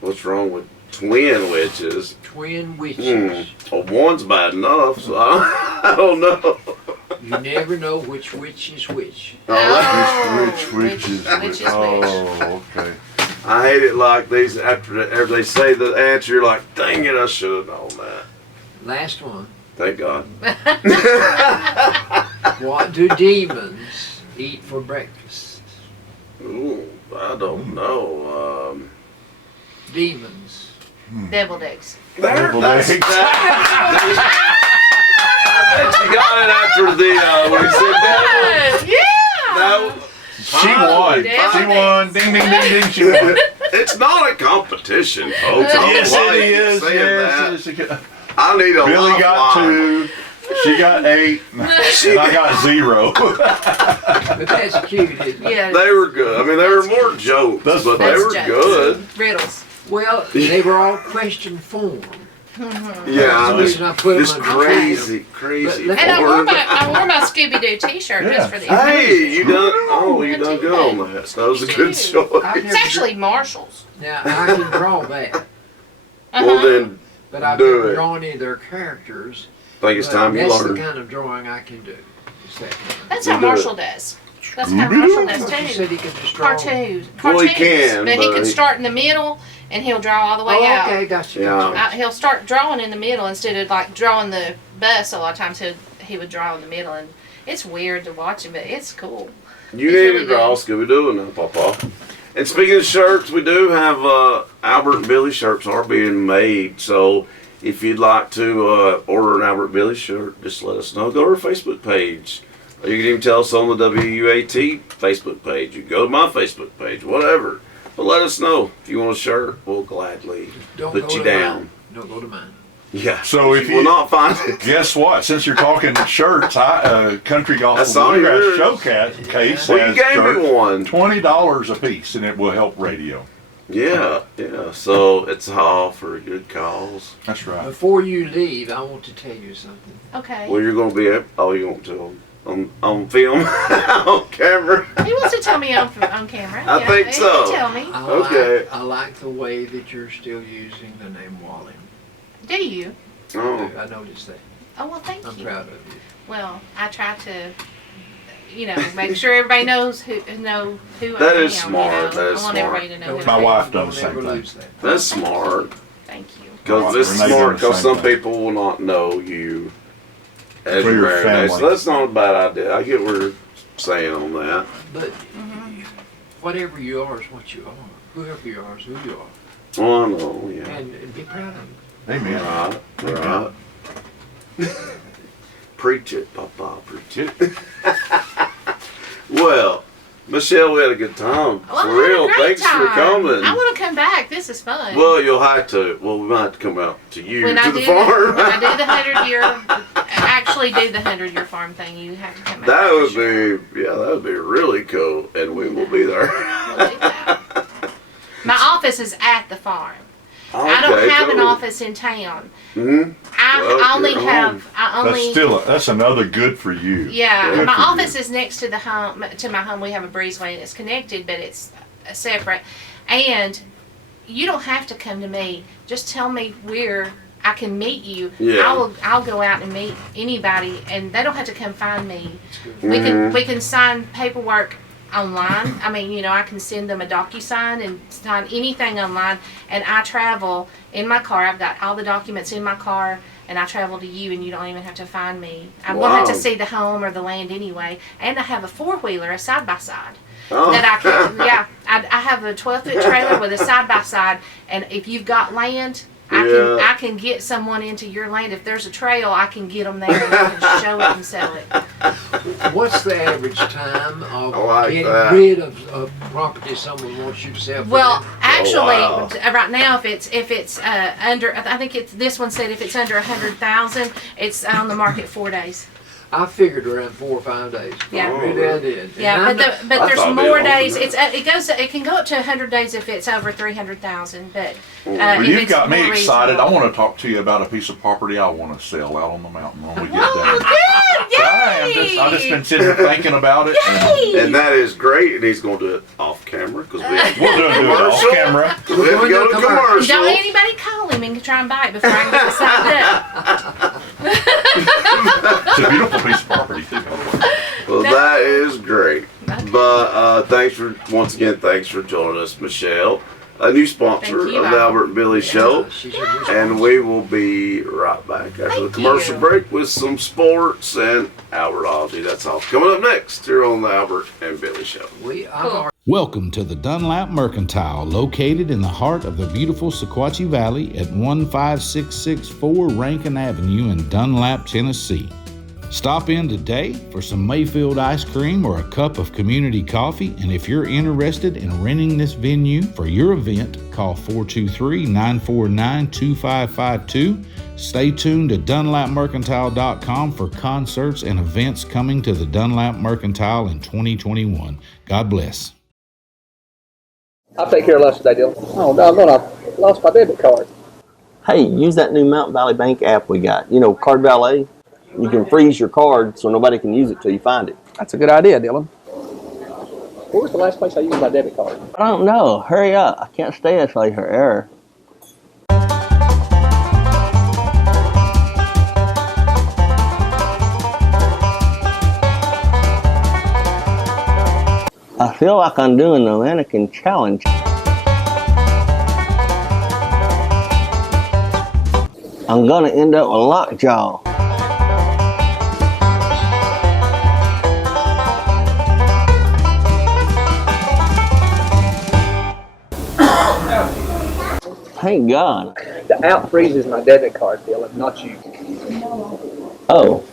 What's wrong with twin witches? Twin witches. Well, one's bad enough, so I don't know. You never know which witch is which. Which is Which is Oh, okay. I hate it like these after they say the answer. You're like, dang it, I should have known that. Last one. Thank God. What do demons eat for breakfast? Ooh, I don't know. Demons. Deviled eggs. Deviled That's- eggs. I bet you got it after the when he said that. Yeah. No, She won. Damn She it. won. Ding, ding, ding, ding. She won. it's not a competition, folks. I don't Yes, like it is. saying that. Yes, it is. I need a Billy got lifeline. 2. She got 8. And I got 0. But that's cute, isn't it? Yeah. They were good. I mean, they were more jokes, That's but they That's were jokes. good. Riddles. Well, they were all question form. Yeah, The reason I put 'em this under crazy But- And I wore Ford. my Scooby-Doo t-shirt just for the Hey, you occasion. done? Oh, you done good on that. That was a good choice. I've It's never actually Marshall's. Now, I can draw that, Well then, but I've Do never it. drawn any of their characters. I think it's But time you that's learn. the kind of drawing I can do. It's that kind. That's You how do it. Marshall does. That's how Marshall does You too. said he could just draw. Cartoons. Well, he Cartoons. can, but he but can he- start in the middle and he'll draw all the way Oh, out. okay, gotcha. Yeah. gotcha. He'll start drawing in the middle instead of like drawing the bus. A lot of times he would draw in the middle, and it's weird to watch him, but it's cool. You He's need really to draw good. Scooby-Doo now, Papa. And speaking of shirts, we do have Albert and Billy shirts are being made. So if you'd like to order an Albert and Billy shirt, just let us know. Go to our Facebook page. Or you can even tell us on the WUAT Facebook page. You can go to my Facebook page, whatever. But let us know. If you want a shirt, we'll gladly Don't put go you to down. Mine. Don't go to mine. Yeah. So if you will you- not find it. Guess what? Since you're talking shirts, Country That's Gospel all Bluegrass yours. Showcase Well, you has gave shirts, me one. $20 a piece, and it will help radio. Yeah, yeah. So it's all for good cause. That's right. Before you leave, I want to tell you something. Okay. Well, you're going to be, oh, you won't tell them on film, on camera. He wants to tell me on camera. I think he so. can tell me. Okay. I like the way that you're still using the name Wally. Do you? Oh, I noticed that. Oh, well, thank I'm you. proud of you. Well, I try to, make sure everybody knows who I That am. is smart. That is I want smart. everybody to know who My I am. wife does Don't the same ever thing. lose that. that's smart. Thank you. Because My it's wife, Renee, smart. doing the Because same some thing. people will not know you as For your your married name. family. So that's not a bad idea. I get what you're saying on that. But whatever you are is what you are. Whoever you are is who you are. Oh, I know. Yeah. And be proud of it. Amen. Right. Preach it, Papa. Preach it. Well, Michelle, we had a good time. Well, For I had a real. great Thanks for time. coming. I want to come back. This is fun. Well, you'll have to. Well, we might have to come out to you, when to I the do farm. when I do the 100-year, actually do the 100-year farm thing, you have to come out. That for would sure. be, yeah, that would be really cool, and we will be there. We'll do that. My office is at the farm. I don't have an office in town. Hmm. I only you're have. I only. That's another good for you. Yeah, Good my for you. office is next to the home. To my home, we have a breezeway and it's connected, but it's separate. And you don't have to come to me. Just tell me where I can meet you. Yeah. I'll go out and meet anybody, and they don't have to come find me. It's good. Mm-hmm. We can sign paperwork online. I mean, I can send them a DocuSign and sign anything online. And I travel in my car. I've got all the documents in my car, and I travel to you, and you don't even have to find me. I won't have to Wow. see the home or the land anyway. And I have a 4-wheeler, a side-by-side. Oh. That I can, yeah. I have a 12-foot trailer with a side-by-side, and if you've got land, Yeah. I can get someone into your land. If there's a trail, I can get them there and I can show it and sell it. What's the average time of I like getting that. rid of property someone wants you to sell? for Well, them? actually, wow. right now, if it's under, I think this one said if it's under 100,000, it's on the market 4 days. I figured around 4 or 5 days. Yeah. Really, I did. And Yeah, I'm but not- but I there's thought it'd be more longer days. than It can go up to 100 days if it's over 300,000. But Well, if you've it's got me more excited. I reasonable. want to talk to you about a piece of property I want to sell out on the mountain when we get Oh, down. good! Yay! I've just been sitting here thinking about it. Yay! And that is great, and he's going to do it off camera because we have We'll do it off Commercial? camera. to go to commercial. Don't let anybody call him and try and buy it before I can get it signed up. It's a beautiful piece of property too. by the way. Well, No. that is great. Okay. But thanks for joining us, Michelle, a new sponsor Thank you, of the Al. Albert and Billy Show. She's a good And sponsor. we will be right back after the Thank commercial you. break with some sports and Albertology. That's all coming up next here on the Albert and Billy Show. I've Cool. already Welcome to the Dunlap Mercantile, located in the heart of the beautiful Sequatchie Valley at 15664 Rankin Avenue in Dunlap, Tennessee. Stop in today for some Mayfield ice cream or a cup of community coffee, and if you're interested in renting this venue for your event, call 423-949-2552. Stay tuned to DunlapMercantile.com for concerts and events coming to the Dunlap Mercantile in 2021. God bless. I'll take care of the rest of that deal. Oh, no, I lost my debit card. hey, use that new Mountain Valley Bank app we got. You know, Card Valet. You can freeze your card so nobody can use it till you find it. That's a good idea, Dylan. Where was the last place I used my debit card? I don't know. Hurry up. I can't stay until I hear error. I feel like I'm doing the mannequin challenge. I'm gonna end up with lockjaw. Thank God. The app freezes my debit card, Dylan, not you. Oh.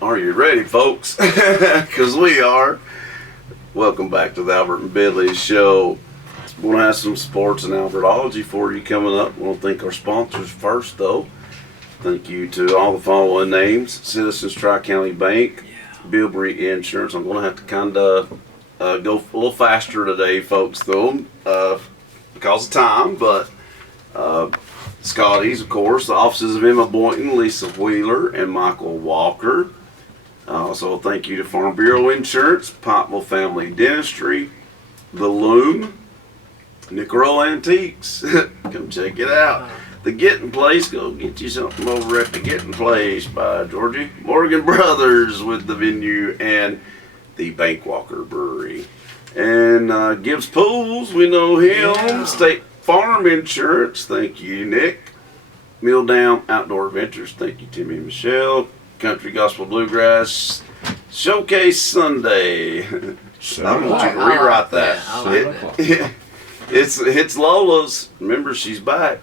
Are you ready, folks? Because we are. Welcome back to the Albert and Billy Show. We're going to have some sports and Albertology for you coming up. We'll thank our sponsors first, though. Thank you to all the following names: Citizens Tri-County Bank, Bilbrey Insurance. I'm going to have to kind of go a little faster today, folks, though, because of time, but Scotty's, of course, the offices of Emma Boynton, Lisa Wheeler, and Michael Walker. Also, thank you to Farm Bureau Insurance, Pottville Family Dentistry, The Loom, Nickerol Antiques. Come check it out. The Getting Place, go get you something over at the Getting Place by Georgie Morgan Brothers with the venue, and the Bankwalker Brewery. And Gibbs Pools, we know him. Yeah. State Farm Insurance, thank you, Nick. Mill Down Outdoor Adventures, thank you, Timmy and Michelle. Country Gospel Bluegrass Showcase Sunday. I want you to rewrite that. It's Lola's. Remember, she's back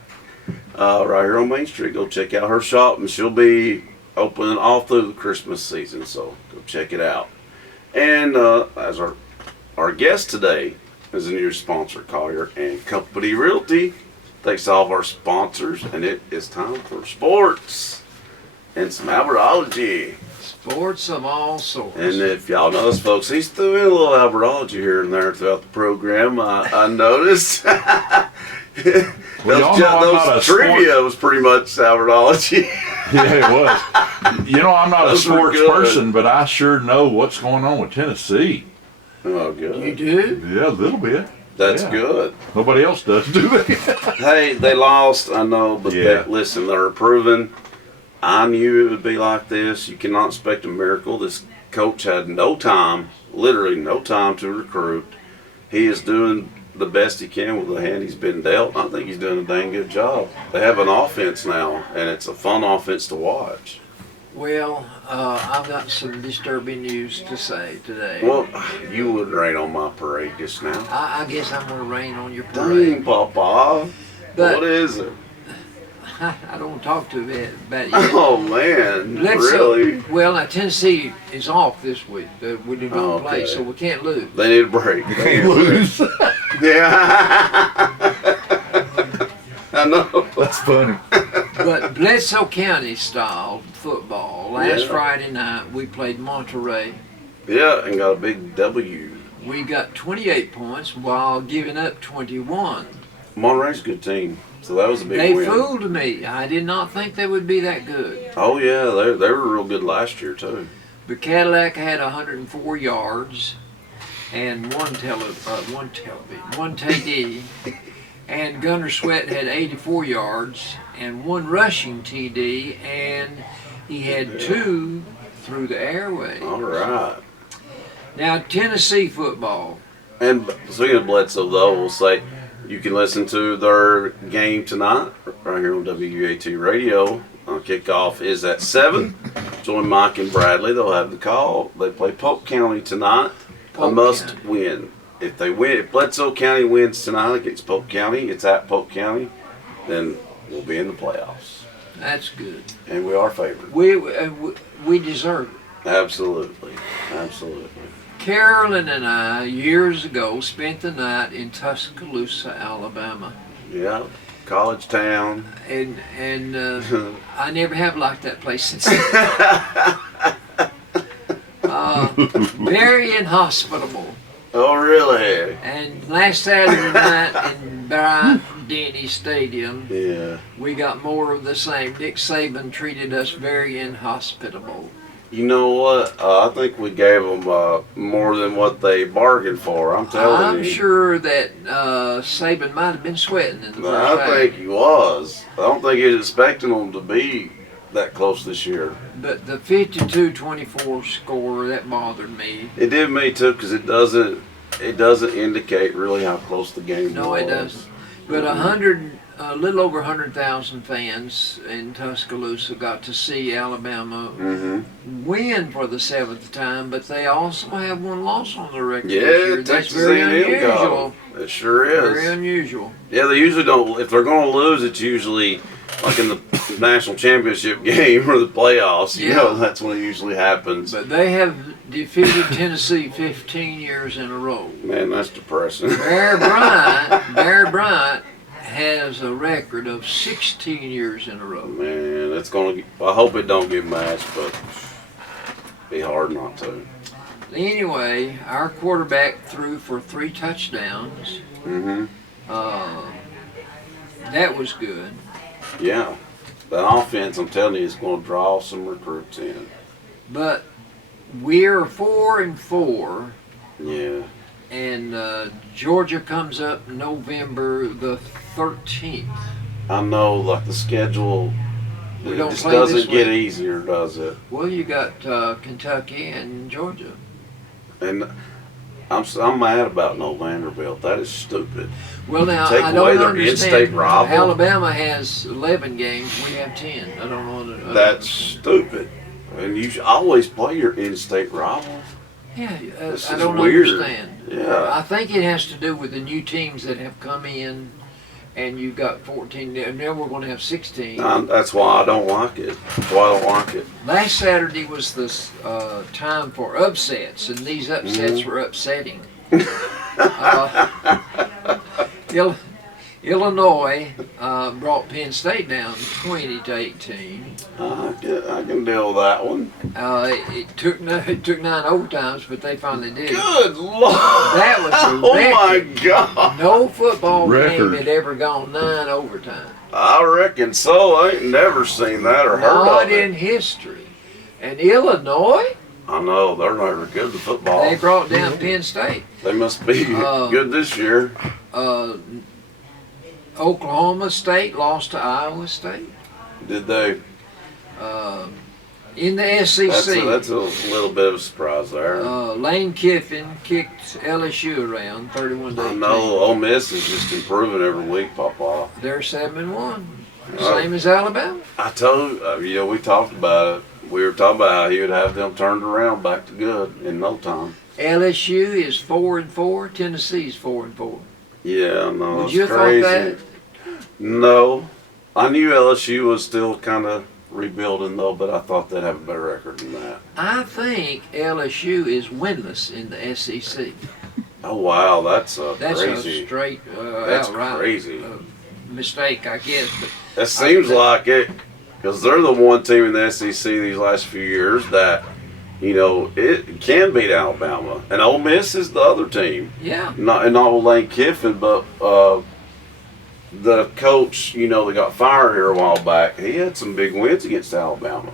right here on Main Street. Go check out her shop, and she'll be open all through the Christmas season. So go check it out. And as our guest today is a new sponsor, Collier and Company Realty. Thanks to all of our sponsors, and it is time for sports and some Albertology. Sports of all sorts. And if y'all notice, folks, he's threw in a little Albertology here and there throughout the program. I noticed. those trivia was pretty much Albertology. Yeah, it was. You know, I'm not a sports person, but I sure know what's going on with Tennessee. Oh, good. You do? Yeah, a little bit. That's good. Nobody else does, do they? Hey, they lost, I know, but listen, they're improving. I knew it would be like this. You cannot expect a miracle. This coach had no time, literally no time to recruit. He is doing the best he can with the hand he's been dealt. I think he's doing a dang good job. They have an offense now, and it's a fun offense to watch. Well, I've got some disturbing news to say today. Well, you would rain on my parade just now. I guess I'm going to rain on your parade. Dang, Papa. But what is it? I don't talk to it about it yet. Oh, man. Really? Well, now, Tennessee is off this week. We do not play, so we can't lose. They need a break. They can't lose. Yeah. I know. That's funny. But Bledsoe County style football, last Friday night we played Monterey. Yeah, and got a big W. We got 28 points while giving up 21. Monterey's a good team, so that was a big win. They fooled me. I did not think they would be that good. Oh, yeah, they were real good last year, too. But Cadillac had 104 yards and one TD. And Gunner Sweat had 84 yards and one rushing TD, and he had 2 through the airway. All right. Now, Tennessee football. And speaking of Bledsoe, though, we'll say you can listen to their game tonight right here on WUAT Radio. Kickoff is at 7. join Mike and Bradley. They'll have the call. They play Polk County tonight. Polk A must County. win. If they win, if Bledsoe County wins tonight against Polk County, it's at Polk County, then we'll be in the playoffs. That's good. And we are favored. We deserve it. Absolutely. Absolutely. Carolyn and I, years ago, spent the night in Tuscaloosa, Alabama. Yeah. College town. And I never have liked that place since. Very inhospitable. Oh, really? And last Saturday night in Bryant-Denny Stadium, Yeah. we got more of the same. Nick Saban treated us very inhospitable. You know what? I think we gave them more than what they bargained for. I'm telling you. I'm sure that Saban might have been sweating in the first I half. think he was. I don't think he was expecting them to be that close this year. But the 52-24 score, that bothered me. It did me too, because it doesn't indicate really how close the game was. No, it doesn't. But a little over 100,000 fans in Tuscaloosa got to see Alabama win for the 7th time, but they also have one loss on their record this year. Yeah, That's Texas very A&M unusual. It sure is. Very unusual. Yeah, they usually don't. If they're going to lose, it's usually like in the national championship game or the playoffs. You know, that's when it usually happens. But they have defeated Tennessee 15 years in a row. Man, that's depressing. Bear Bryant has a record of 16 years in a row. Man, that's going to. I hope it don't get matched, but be hard not to. Anyway, our quarterback threw for 3 touchdowns. That was good. Yeah, that offense, I'm telling you, is going to draw some recruits in. But we're 4-4, Yeah. and Georgia comes up November the 13th. I know, like the schedule, We it don't just play this doesn't get week. easier, does it? Well, you got Kentucky and Georgia. And I'm mad about no Vanderbilt. That is stupid. Well, now Take I away don't their understand. in-state rival? Alabama has 11 games. We have 10. I don't know. That's stupid. And you should always play your in-state rival. Yeah, This I is don't weird. understand. Yeah. I think it has to do with the new teams that have come in, and you've got 14. Now we're going to have 16. That's why I don't like it. That's why I don't like it. Last Saturday was the time for upsets, and these upsets were upsetting. Illinois brought Penn State down 20-18. I can deal with that one. It took 9 overtimes, but they finally did. Good Lord. That was a Oh my record. God. No football Record. game had ever gone 9 overtime. I reckon so. I ain't never seen that or heard Not of in it. history. And Illinois, I know, they're never good at football. they brought down Penn State. They must be good this year. Oklahoma State lost to Iowa State. Did they? In the SEC, That's a little bit of a surprise there. Lane Kiffin kicked LSU around 31-18. I know Ole Miss is just improving every week, Papa. They're 7-1, same as Alabama. I told we talked about it. We were talking about how he would have them turned around back to good in no time. LSU is 4-4. Tennessee's 4-4. Yeah, no, Would it's you have crazy. thought that? No, I knew LSU was still kind of rebuilding though, but I thought they'd have a better record than that. I think LSU is winless in the SEC. Oh wow, that's a crazy. straight, That's outright crazy. mistake, I guess. But That seems like it, because they're the one team in the SEC these last few years that, it can beat Alabama, and Ole Miss is the other team. yeah, Not with Lane Kiffin, but the coach, they got fired here a while back. He had some big wins against Alabama.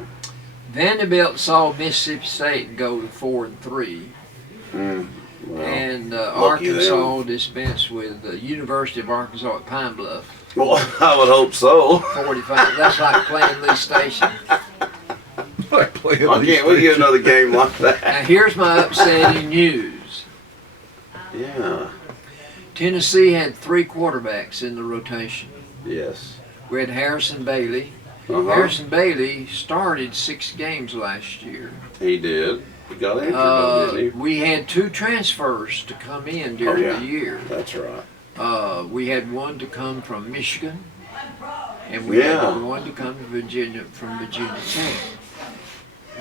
Vanderbilt saw Mississippi State go to 4-3, Well, and lucky Arkansas dispensed with the University of Arkansas at Pine Bluff. well, I would hope so. 45. That's like playing Lee Station. Why can't we get another game like that? Now here's my upsetting news. Yeah. Tennessee had 3 quarterbacks in the rotation. Yes. We had Harrison Bailey, Harrison Bailey started 6 games last year. He did. He got injured, though, didn't he? We had 2 transfers to come in during the year. That's right. We had one to come from Michigan, and we had one to come to Virginia from Virginia Tech.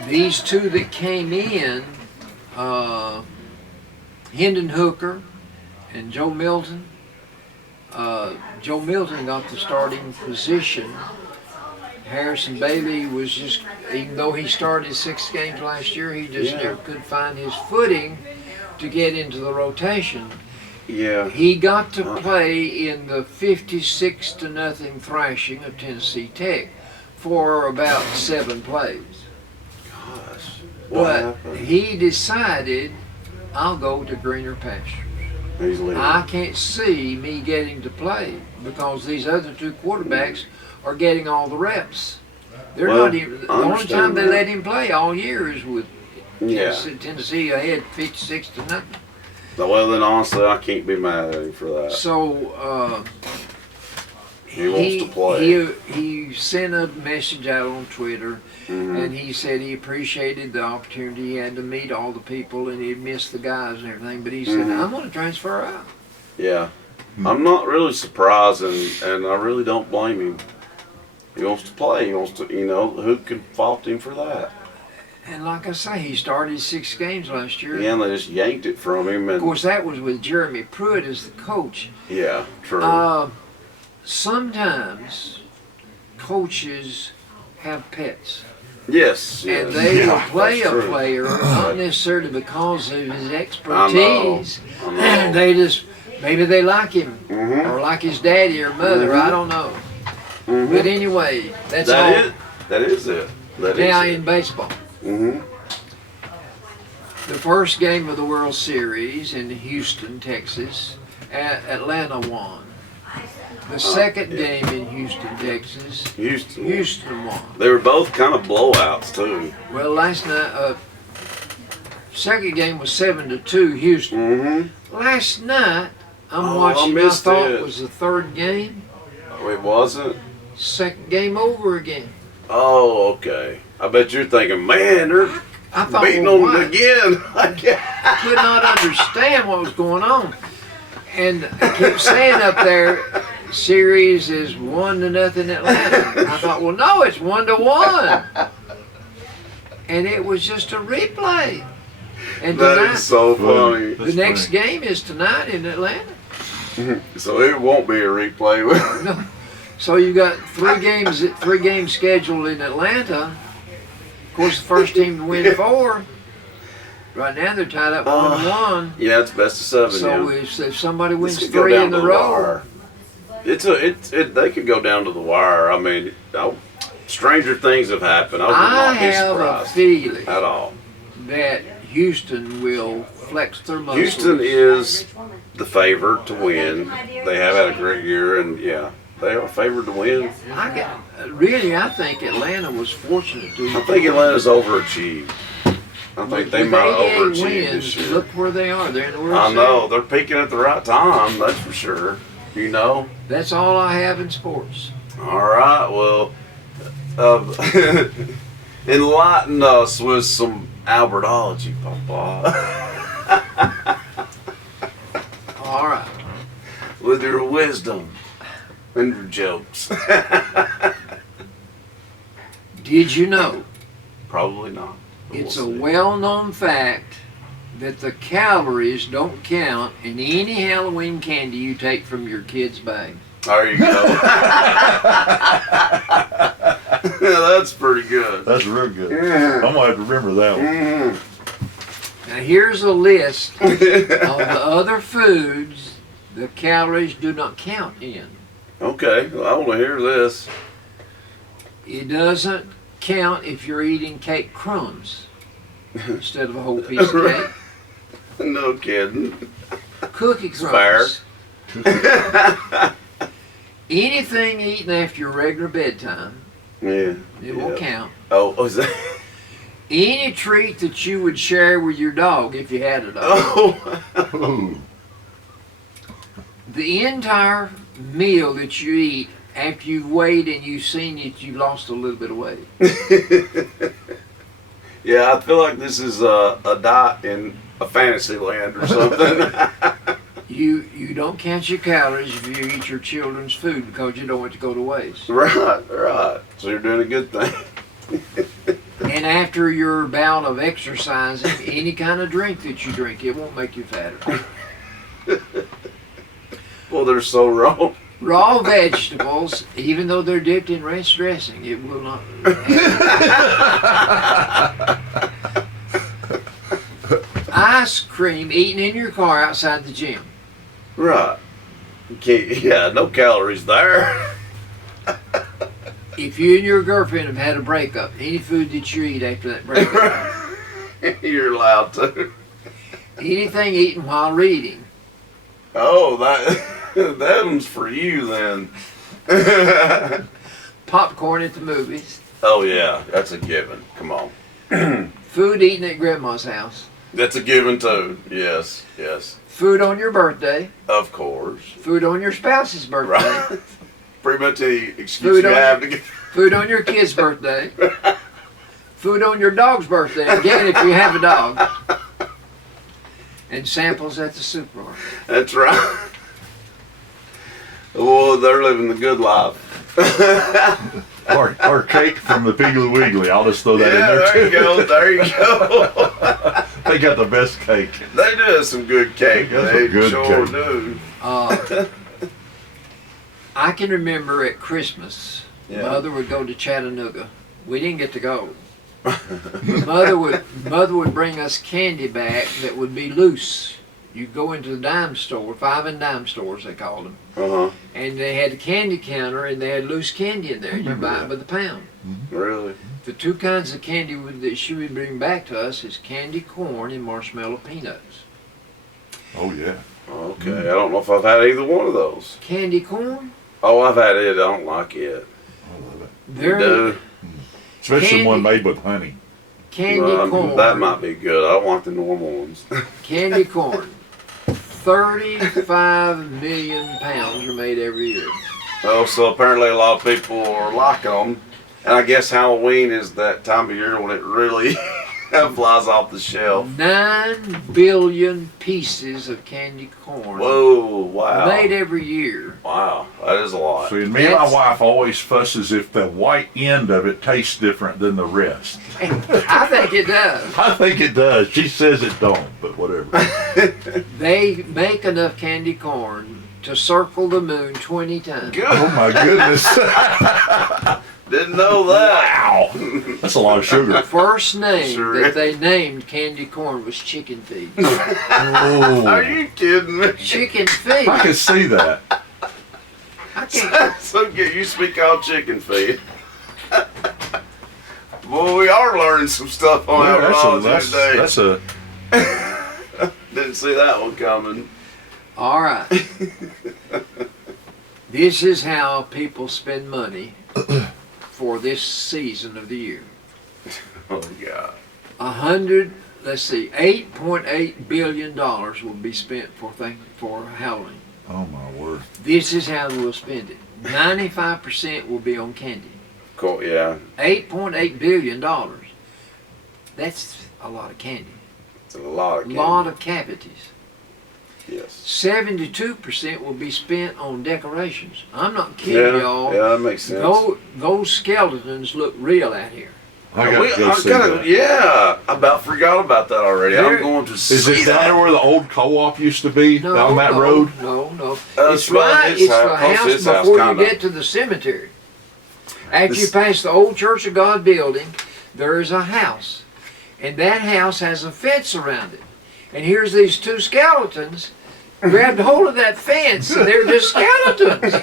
These 2 that came in, Hendon Hooker and Joe Milton. Joe Milton got the starting position. Harrison Bailey was just, even though he started 6 games last year, he just never could find his footing to get into the rotation. Yeah. He got to play in the 56-0 thrashing of Tennessee Tech for about 7 plays. Gosh. But he decided, I'll go to greener pastures. He's leaving. I can't see me getting to play because these other 2 quarterbacks are getting all the reps. They're not even, the only time they let him play all year is with Tennessee ahead 56-0. Well, then honestly, I can't be mad at him for that. So he wants to play. He sent a message out on Twitter, and he said he appreciated the opportunity he had to meet all the people, and he missed the guys and everything. But he said, "I'm going to transfer out." Yeah, I'm not really surprised, and I really don't blame him. He wants to play. He wants to, who can fault him for that? And like I say, he started 6 games last year. Yeah, and they just yanked it from him. And of course, that was with Jeremy Pruitt as the coach. Yeah, true. Sometimes coaches have pets. Yes. And they will play a player, not necessarily because of his expertise. I know. They just, maybe they like him, or like his daddy or mother, I don't know. But anyway, that's all. That is it. Now in baseball. The first game of the World Series in Houston, Texas, Atlanta won. The second game in Houston, Texas, Houston won. They were both kind of blowouts too. Well, last night, second game was 7-2 Houston. Last night, I'm watching. I thought it was the third game. Oh, it wasn't. Second game over again. Oh, okay. I bet you're thinking, man, they're beating on them again. I could not understand what was going on. And I kept saying up there, series is 1-0 Atlanta. I thought, well, no, it's 1-1. And it was just a replay. And that tonight, is so funny. The next game is tonight in Atlanta. So it won't be a replay. No. So you got 3 games scheduled in Atlanta. Of course, the first team to win 4. Right now they're tied up 1-1. Yeah, it's best of 7. So if somebody wins 3 in a row, they could go down to the wire. I mean, stranger things have happened. I would not be surprised. I have a feeling at all that Houston will flex their muscles. Houston is the favorite to win. They have had a great year, and they are favored to win. I think Atlanta was fortunate to. I think Atlanta's overachieved. I think they might have overachieved this year. Look where they are. They're in the World I Series. know. They're peaking at the right time, that's for sure. That's all I have in sports. All right. Well, enlighten us with some Albertology, Papa. All right. With your wisdom and your jokes. Did you know? Probably not. It's a well-known fact that the calories don't count in any Halloween candy you take from your kid's bag. There you go. That's pretty good. That's real good. I'm going to have to remember that one. Now here's a list of the other foods the calories do not count in. Okay, well, I want to hear this. It doesn't count if you're eating cake crumbs instead of a whole piece of cake. No kidding. Cookie crumbs. Fair. Anything eaten after your regular bedtime, it won't count. Oh, is that? Any treat that you would share with your dog if you had a dog. Oh. The entire meal that you eat after you've weighed and you've seen it, you lost a little bit of weight. Yeah, I feel like this is a diet in a fantasy land or something. You don't count your calories if you eat your children's food because you don't want it to go to waste. Right. So you're doing a good thing. And after your bout of exercising, any kind of drink that you drink, it won't make you fatter. Well, they're so wrong. Raw vegetables, even though they're dipped in ranch dressing, it will not. Ice cream eaten in your car outside the gym. Right. You can't, yeah, no calories there. If you and your girlfriend have had a breakup, any food that you eat after that breakup, You're allowed to. anything eaten while reading, Oh, that one's for you then. popcorn at the movies, Oh yeah, that's a given. Come on. food eaten at grandma's house, That's a given too. Yes. food on your birthday, Of course. food on your spouse's birthday, Right. Pretty much any excuse Food you on have to get. food on your kid's birthday, food on your dog's birthday, again if you have a dog, and samples at the supermarket. That's right. Oh, they're living the good life. Or cake from the Piggly Wiggly. I'll just throw that in Yeah, there there too. you go. There you go. They got the best cake. They do have some good cake. That's They some good sure cake. do. I can remember at Christmas, Yeah. Mother would go to Chattanooga. We didn't get to go. Mother would bring us candy back that would be loose. You go into the dime store, 5 and dime stores they called them, Uh-huh. and they had a candy counter and they had loose candy in there. You buy it by the pound. Really? The two kinds of candy that she would bring back to us is candy corn and marshmallow peanuts. Oh yeah. Okay. I don't know if I've had either one of those. Candy corn? Oh, I've had it. I don't like it. I love it. They're Do. Especially Candy- one made with honey. candy Well, corn. that might be good. I don't want the normal ones. Candy corn. 35 million pounds are made every year. Oh, so apparently a lot of people are liking them. And I guess Halloween is that time of year when it really flies off the shelf. 9 billion pieces of candy corn Whoa, wow. made every year. Wow, that is a lot. See, and me and my That's- wife always fusses if the white end of it tastes different than the rest. I think it does. I think it does. She says it don't, but whatever. They make enough candy corn to circle the moon 20 times. Good. Oh my goodness. Didn't know that. Wow. That's a lot of sugar. First name Sure that is. they named candy corn was chicken feed. Oh. Are you kidding me? Chicken feed. I can see that. I can't. So get you speak all chicken feed. Boy, we are learning some stuff on Yeah, Albertology today. that's a Didn't see that one coming. All right. This is how people spend money for this season of the year. Oh God. $8.8 billion will be spent for Halloween. oh my word. This is how we'll spend it. 95% will be on candy. Cool. Yeah, $8.8 billion. That's a lot of candy. it's a lot of A candy. lot of cavities. Yes. 72% will be spent on decorations. I'm not kidding Yeah, y'all. yeah, that makes sense. Those skeletons look real out here. I gotta go see that. Yeah, I about forgot about that already. I'm There- going to see Is it down there where the old co-op used to be? No, down that no, road? No. It's It's by right. his It's house, the close to house his house, before you kinda. get to the cemetery. After you This- pass the old Church of God building, there is a house, and that house has a fence around it. And here's these two skeletons grabbed hold of that fence, and they're just skeletons.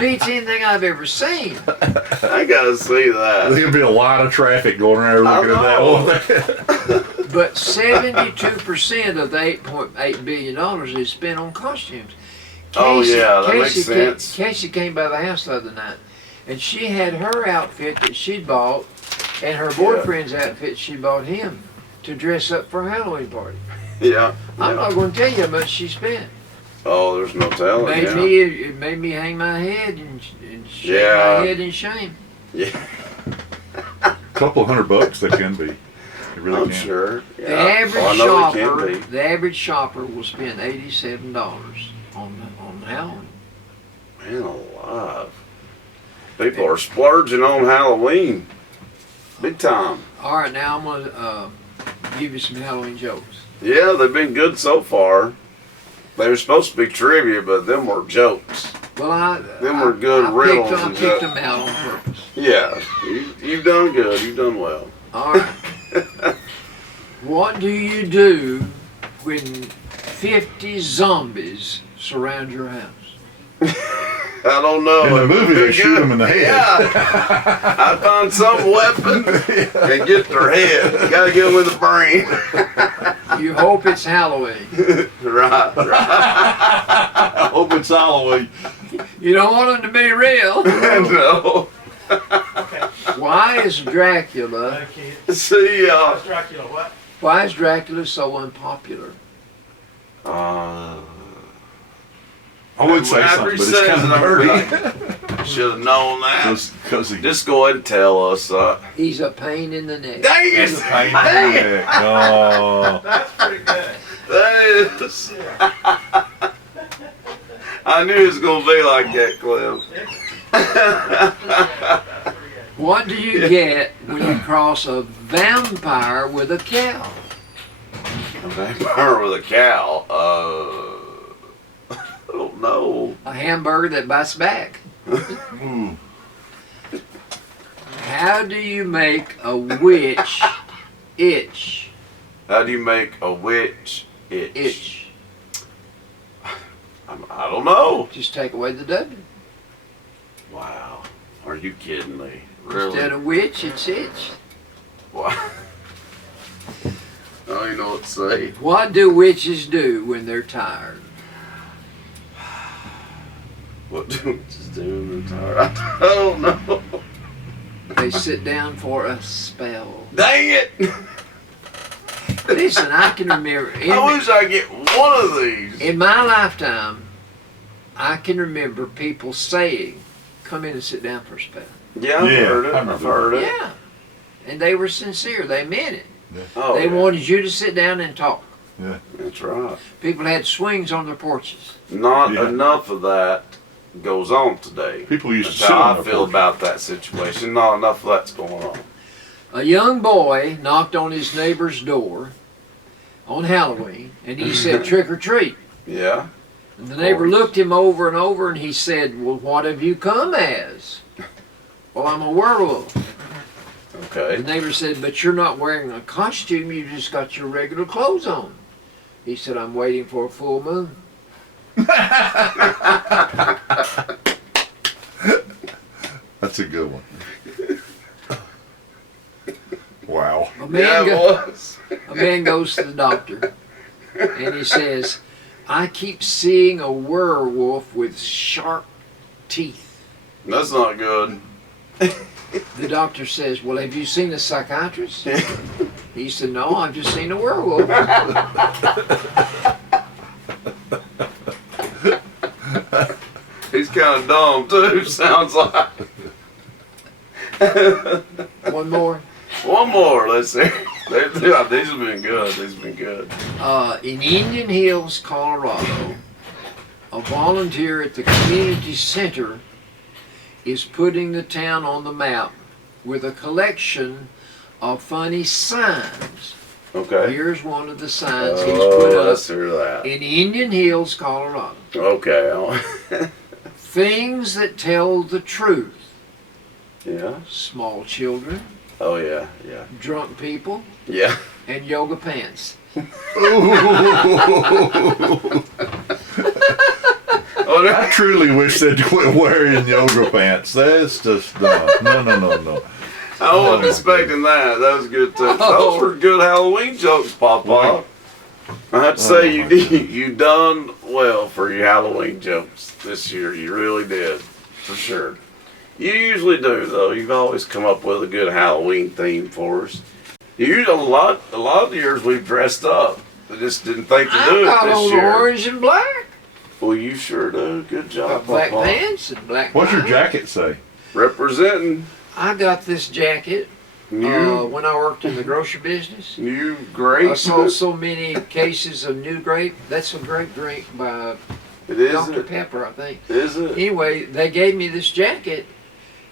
Beats anything I've ever seen. I gotta see that. There's gonna be a lot of traffic going there looking at that know. one. But 72% of the $8.8 billion is spent on costumes. Oh, yeah, that makes sense. Casey came by the house the other night, and she had her outfit that she'd bought, and her boyfriend's outfit she bought him to dress up for a Halloween party. Yeah. I'm not going to tell you how much she spent. Oh, there's no telling. It made me hang my head and shake Yeah. my head in shame. Yeah, Couple $100 they can be. They really I'm can. sure. Yeah. The average Oh, I know they can be. the average shopper will spend $87 on Halloween. Man alive. People are splurging on Halloween. Big time. All right, now I'm gonna give you some Halloween jokes. Yeah, they've been good so far. They were supposed to be trivia, but them were jokes. Well, Them were good riddles I and picked jokes. them out on purpose. Yeah, you've done good. You've done well. All right. What do you do when 50 zombies surround your house? I don't know. In the movie, they shoot them in the head. Yeah. I find some weapon and get their head. You gotta get them in the brain. You hope it's Halloween. Right. I hope it's Halloween. You don't want them to be real. No. Why is Dracula? See, Dracula, what? Why is Dracula so unpopular? I would say after something, he but it's says kind it, of I'll be dirty. like, should have known that. Because he Just go ahead and tell us. He's a pain in the neck. Dang it! Dang it! Oh. That's pretty good. That is. I knew it was gonna be like that, Cliff. What do you get when you cross a vampire with a cow? A vampire with a cow. I don't know. A hamburger that bites back. How do you make a witch itch? How do you make a witch itch? Itch. I don't know. Just take away the W. Wow. Are you kidding me? Really? Instead of witch, it's itch. Wow. I don't even know what to say. What do witches do when they're tired? What do we just do in the tire? I don't know. They sit down for a spell. Dang it! Listen, I can remember. I wish I could get one of these. In my lifetime, I can remember people saying, "Come in and sit down for a spell." Yeah, I've Yeah, heard it. I I've remember heard it. Yeah. And they were sincere. They meant it. Oh, They yeah. wanted you to sit down and talk. That's right. People had swings on their porches. Not Yeah. enough of that goes on today. People used to That's sit how on I their feel porch. about that situation. Not enough of that's going on. A young boy knocked on his neighbor's door on Halloween, and he said, "Trick or treat." Yeah. And the neighbor looked him over and over, and he said, "Well, what have you come as?" "Well, I'm a werewolf." Okay. The neighbor said, "But you're not wearing a costume, you just got your regular clothes on." He said, "I'm waiting for a full moon." That's a good one. Wow. A Yeah, man, it was. a man goes to the doctor, and he says, "I keep seeing a werewolf with sharp teeth." That's not good. The doctor says, "Well, have you seen a psychiatrist?" He said, "No, I've just seen a werewolf." He's kind of dumb too. Sounds like. One more. One more. Let's see. These have been good. These have been good. In Indian Hills, Colorado, a volunteer at the community center is putting the town on the map with a collection of funny signs. Okay. Here's one of the signs he's put Oh, up let's hear that. in Indian Hills, Colorado. Okay. Things that tell the truth. Yeah. Small children, Oh yeah. Yeah. drunk people, Yeah. and yoga pants. Oh, I truly wish they'd quit wearing yoga pants. That's just dumb. No. I wasn't expecting that. That was good too. Those were good Halloween jokes, Papa. I have to say you done well for your Halloween jokes this year. You really did, for sure. You usually do though. You've always come up with a good Halloween theme for us. A lot of years we've dressed up. I just didn't think to do I it got this on year. orange and black. Well, you sure do. Good job, Black Papa. pants and black What's your tie. jacket say? Representing I got this jacket you. when I worked in the grocery business. You great. I saw so many cases of new grape. That's a grape drink by It is. Dr. It? Pepper, I think. Is it? Anyway, they gave me this jacket,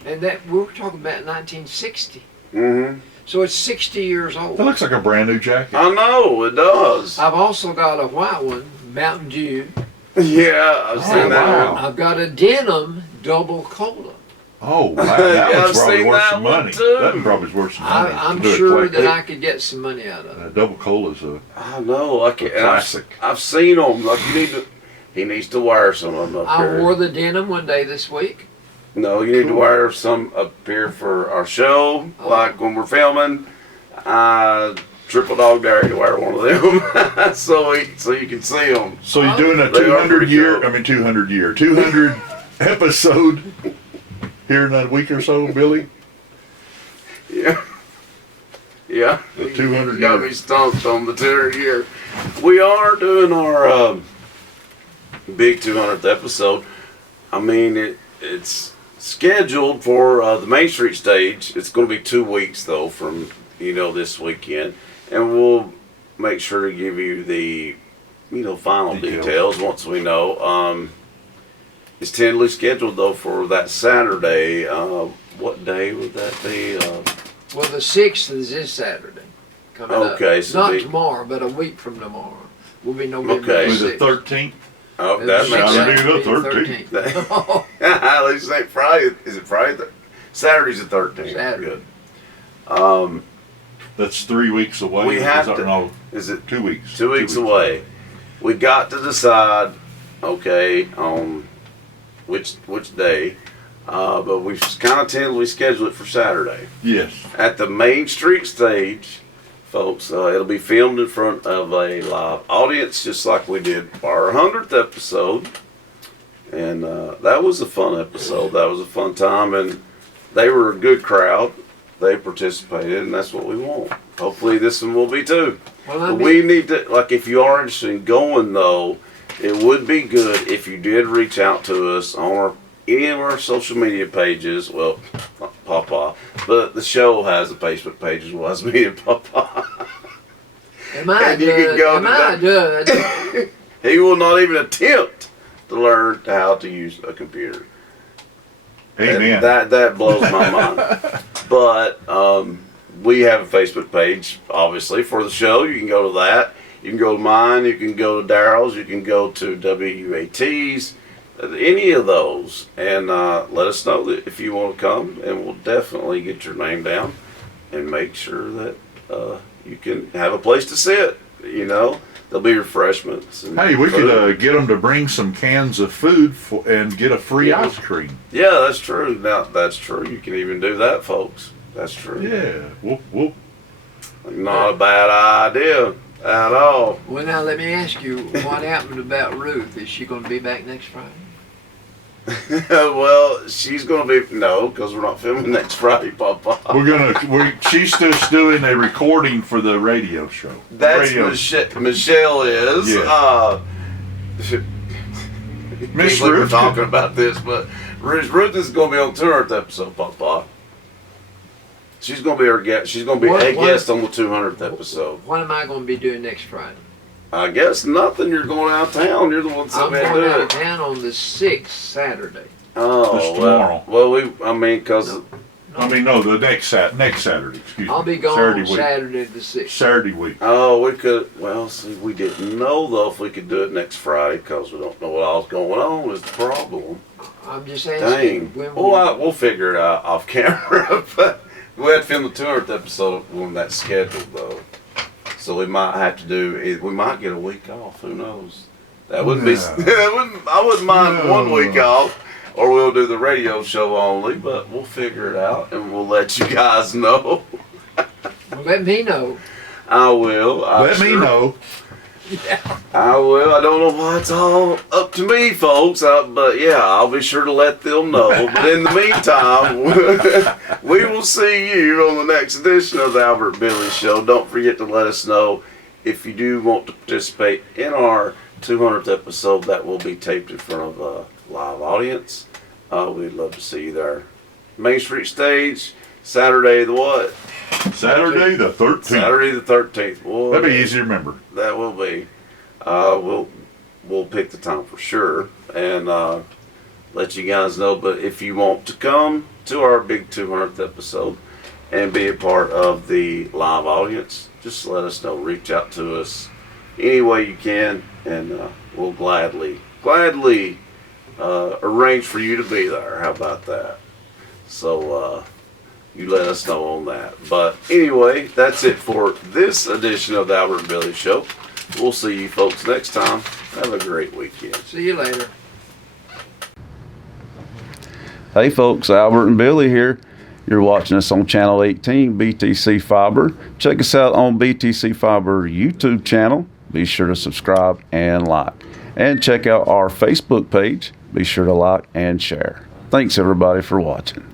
and that we were talking about 1960. Mm-hmm. So it's 60 years old. That looks like a brand new jacket. I know it does. I've also got a white one, Mountain Dew. Yeah, I've seen that wow. one. I've got a denim double cola. Oh, wow. Yeah, That I've one's probably seen worth that some one money. too. That one probably worth some money. I'm Do it sure quick. that I could get some money out of it. Double Cola's a I know. I can't. and classic. I've seen them. Like you need to. He needs to wear some of them up I here. wore the denim one day this week. No, you need to wear some up here for our show. Oh. Like when we're filming, Triple Dog Dare to wear one of them, so you can see them. So you're doing a They are 200 pretty year, cool. 200 episode here in a week or so, Billy? Yeah. Yeah. The 200 You got year. me stumped on the 200 year. We are doing our big 200th episode. I mean, it's scheduled for the Main Street stage. It's going to be 2 weeks, though, from, this weekend. And we'll make sure to give you the, final details once we know. It's tentatively scheduled, though, for that Saturday. What day would that be? Well, the 6th is this Saturday. Coming Okay, up. so Not the- tomorrow, but a week from tomorrow. Will be November Okay. Was the it 6th. 13th? Oh, The that 6th makes Saturday sense. the will be 13th. At least it ain't Friday. Is it Friday? Saturday's the 13th. Saturday. Good. That's 3 weeks away. We have Is that- to- No, Is it 2 weeks. 2 weeks away? We got to decide, okay, on which day, but we've kind of tentatively scheduled it for Saturday Yes. at the Main Street stage, folks. It'll be filmed in front of a live audience, just like we did our 100th episode, and that was a fun episode. That was a fun time, and they were a good crowd. They participated, and that's what we want. Hopefully, this one will be too. Well, I But mean, we need to, like, if you are interested in going, though, it would be good if you did reach out to us on any of our social media pages. Well, not Papa, but the show has a Facebook page as well as me and Papa. am I and you can go am to I that. done? He will not even attempt to learn how to use a computer. Amen. That blows my mind. But we have a Facebook page, obviously, for the show. You can go to that. You can go to mine. You can go to Daryl's. You can go to WUAT's. Any of those. And let us know that if you want to come. And we'll definitely get your name down and make sure that you can have a place to sit. There'll be refreshments. And Hey, we food. could get them to bring some cans of food and get a free ice cream. Yeah, that's true. Now, that's true. You can even do that, folks. That's true. Yeah. We'll Not a bad idea at all. Well, now let me ask you, what happened about Ruth? Is she going to be back next Friday? Well, she's going to be, no, because we're not filming next Friday, Papa. she's just doing a recording for the radio show. That's radio. Michelle is. Yeah. Miss We're Ruth. talking about this, but Ruth is going to be on 200th episode, Papa. She's going to be our guest. She's going to be What- a what- guest on the 200th episode. What am I going to be doing next Friday? I guess nothing. You're going out of town. You're the one that I'm said going do out of it. town on the 6th, Saturday. Oh, That's tomorrow. Well, because No, the next Saturday. Excuse me. I'll be gone Saturday on week. Saturday the 6th. Saturday week. we could. Well, see, we didn't know though if we could do it next Friday because we don't know what all's going on. Is the problem? I'm just Dang. asking. When We'll figure it out off camera. But we had to film the 200th episode when that's scheduled though, so we might have to do. We might get a week off. Who knows? That wouldn't be. I wouldn't mind 1 week off. Or we'll do the radio show only, but we'll figure it out and we'll let you guys know. well, let me know. I will. Let me know. I will. I don't know why it's all up to me, folks. But yeah, I'll be sure to let them know. But in the meantime, we will see you on the next edition of the Albert Billy Show. Don't forget to let us know if you do want to participate in our 200th episode that will be taped in front of a live audience. We'd love to see you there. Main Street Stage, Saturday the what? Saturday the 13th. Saturday the 13th. Boy, That'd be easy to remember. that will be. We'll pick the time for sure and let you guys know. But if you want to come to our big 200th episode and be a part of the live audience, just let us know. Reach out to us any way you can, and we'll gladly arrange for you to be there. How about that? So you let us know on that. But anyway, that's it for this edition of the Albert and Billy Show. We'll see you folks next time. Have a great weekend. See you later. Hey folks, Albert and Billy here. You're watching us on Channel 18, BTC Fiber. Check us out on BTC Fiber YouTube channel. Be sure to subscribe and like. And check out our Facebook page. Be sure to like and share. Thanks everybody for watching.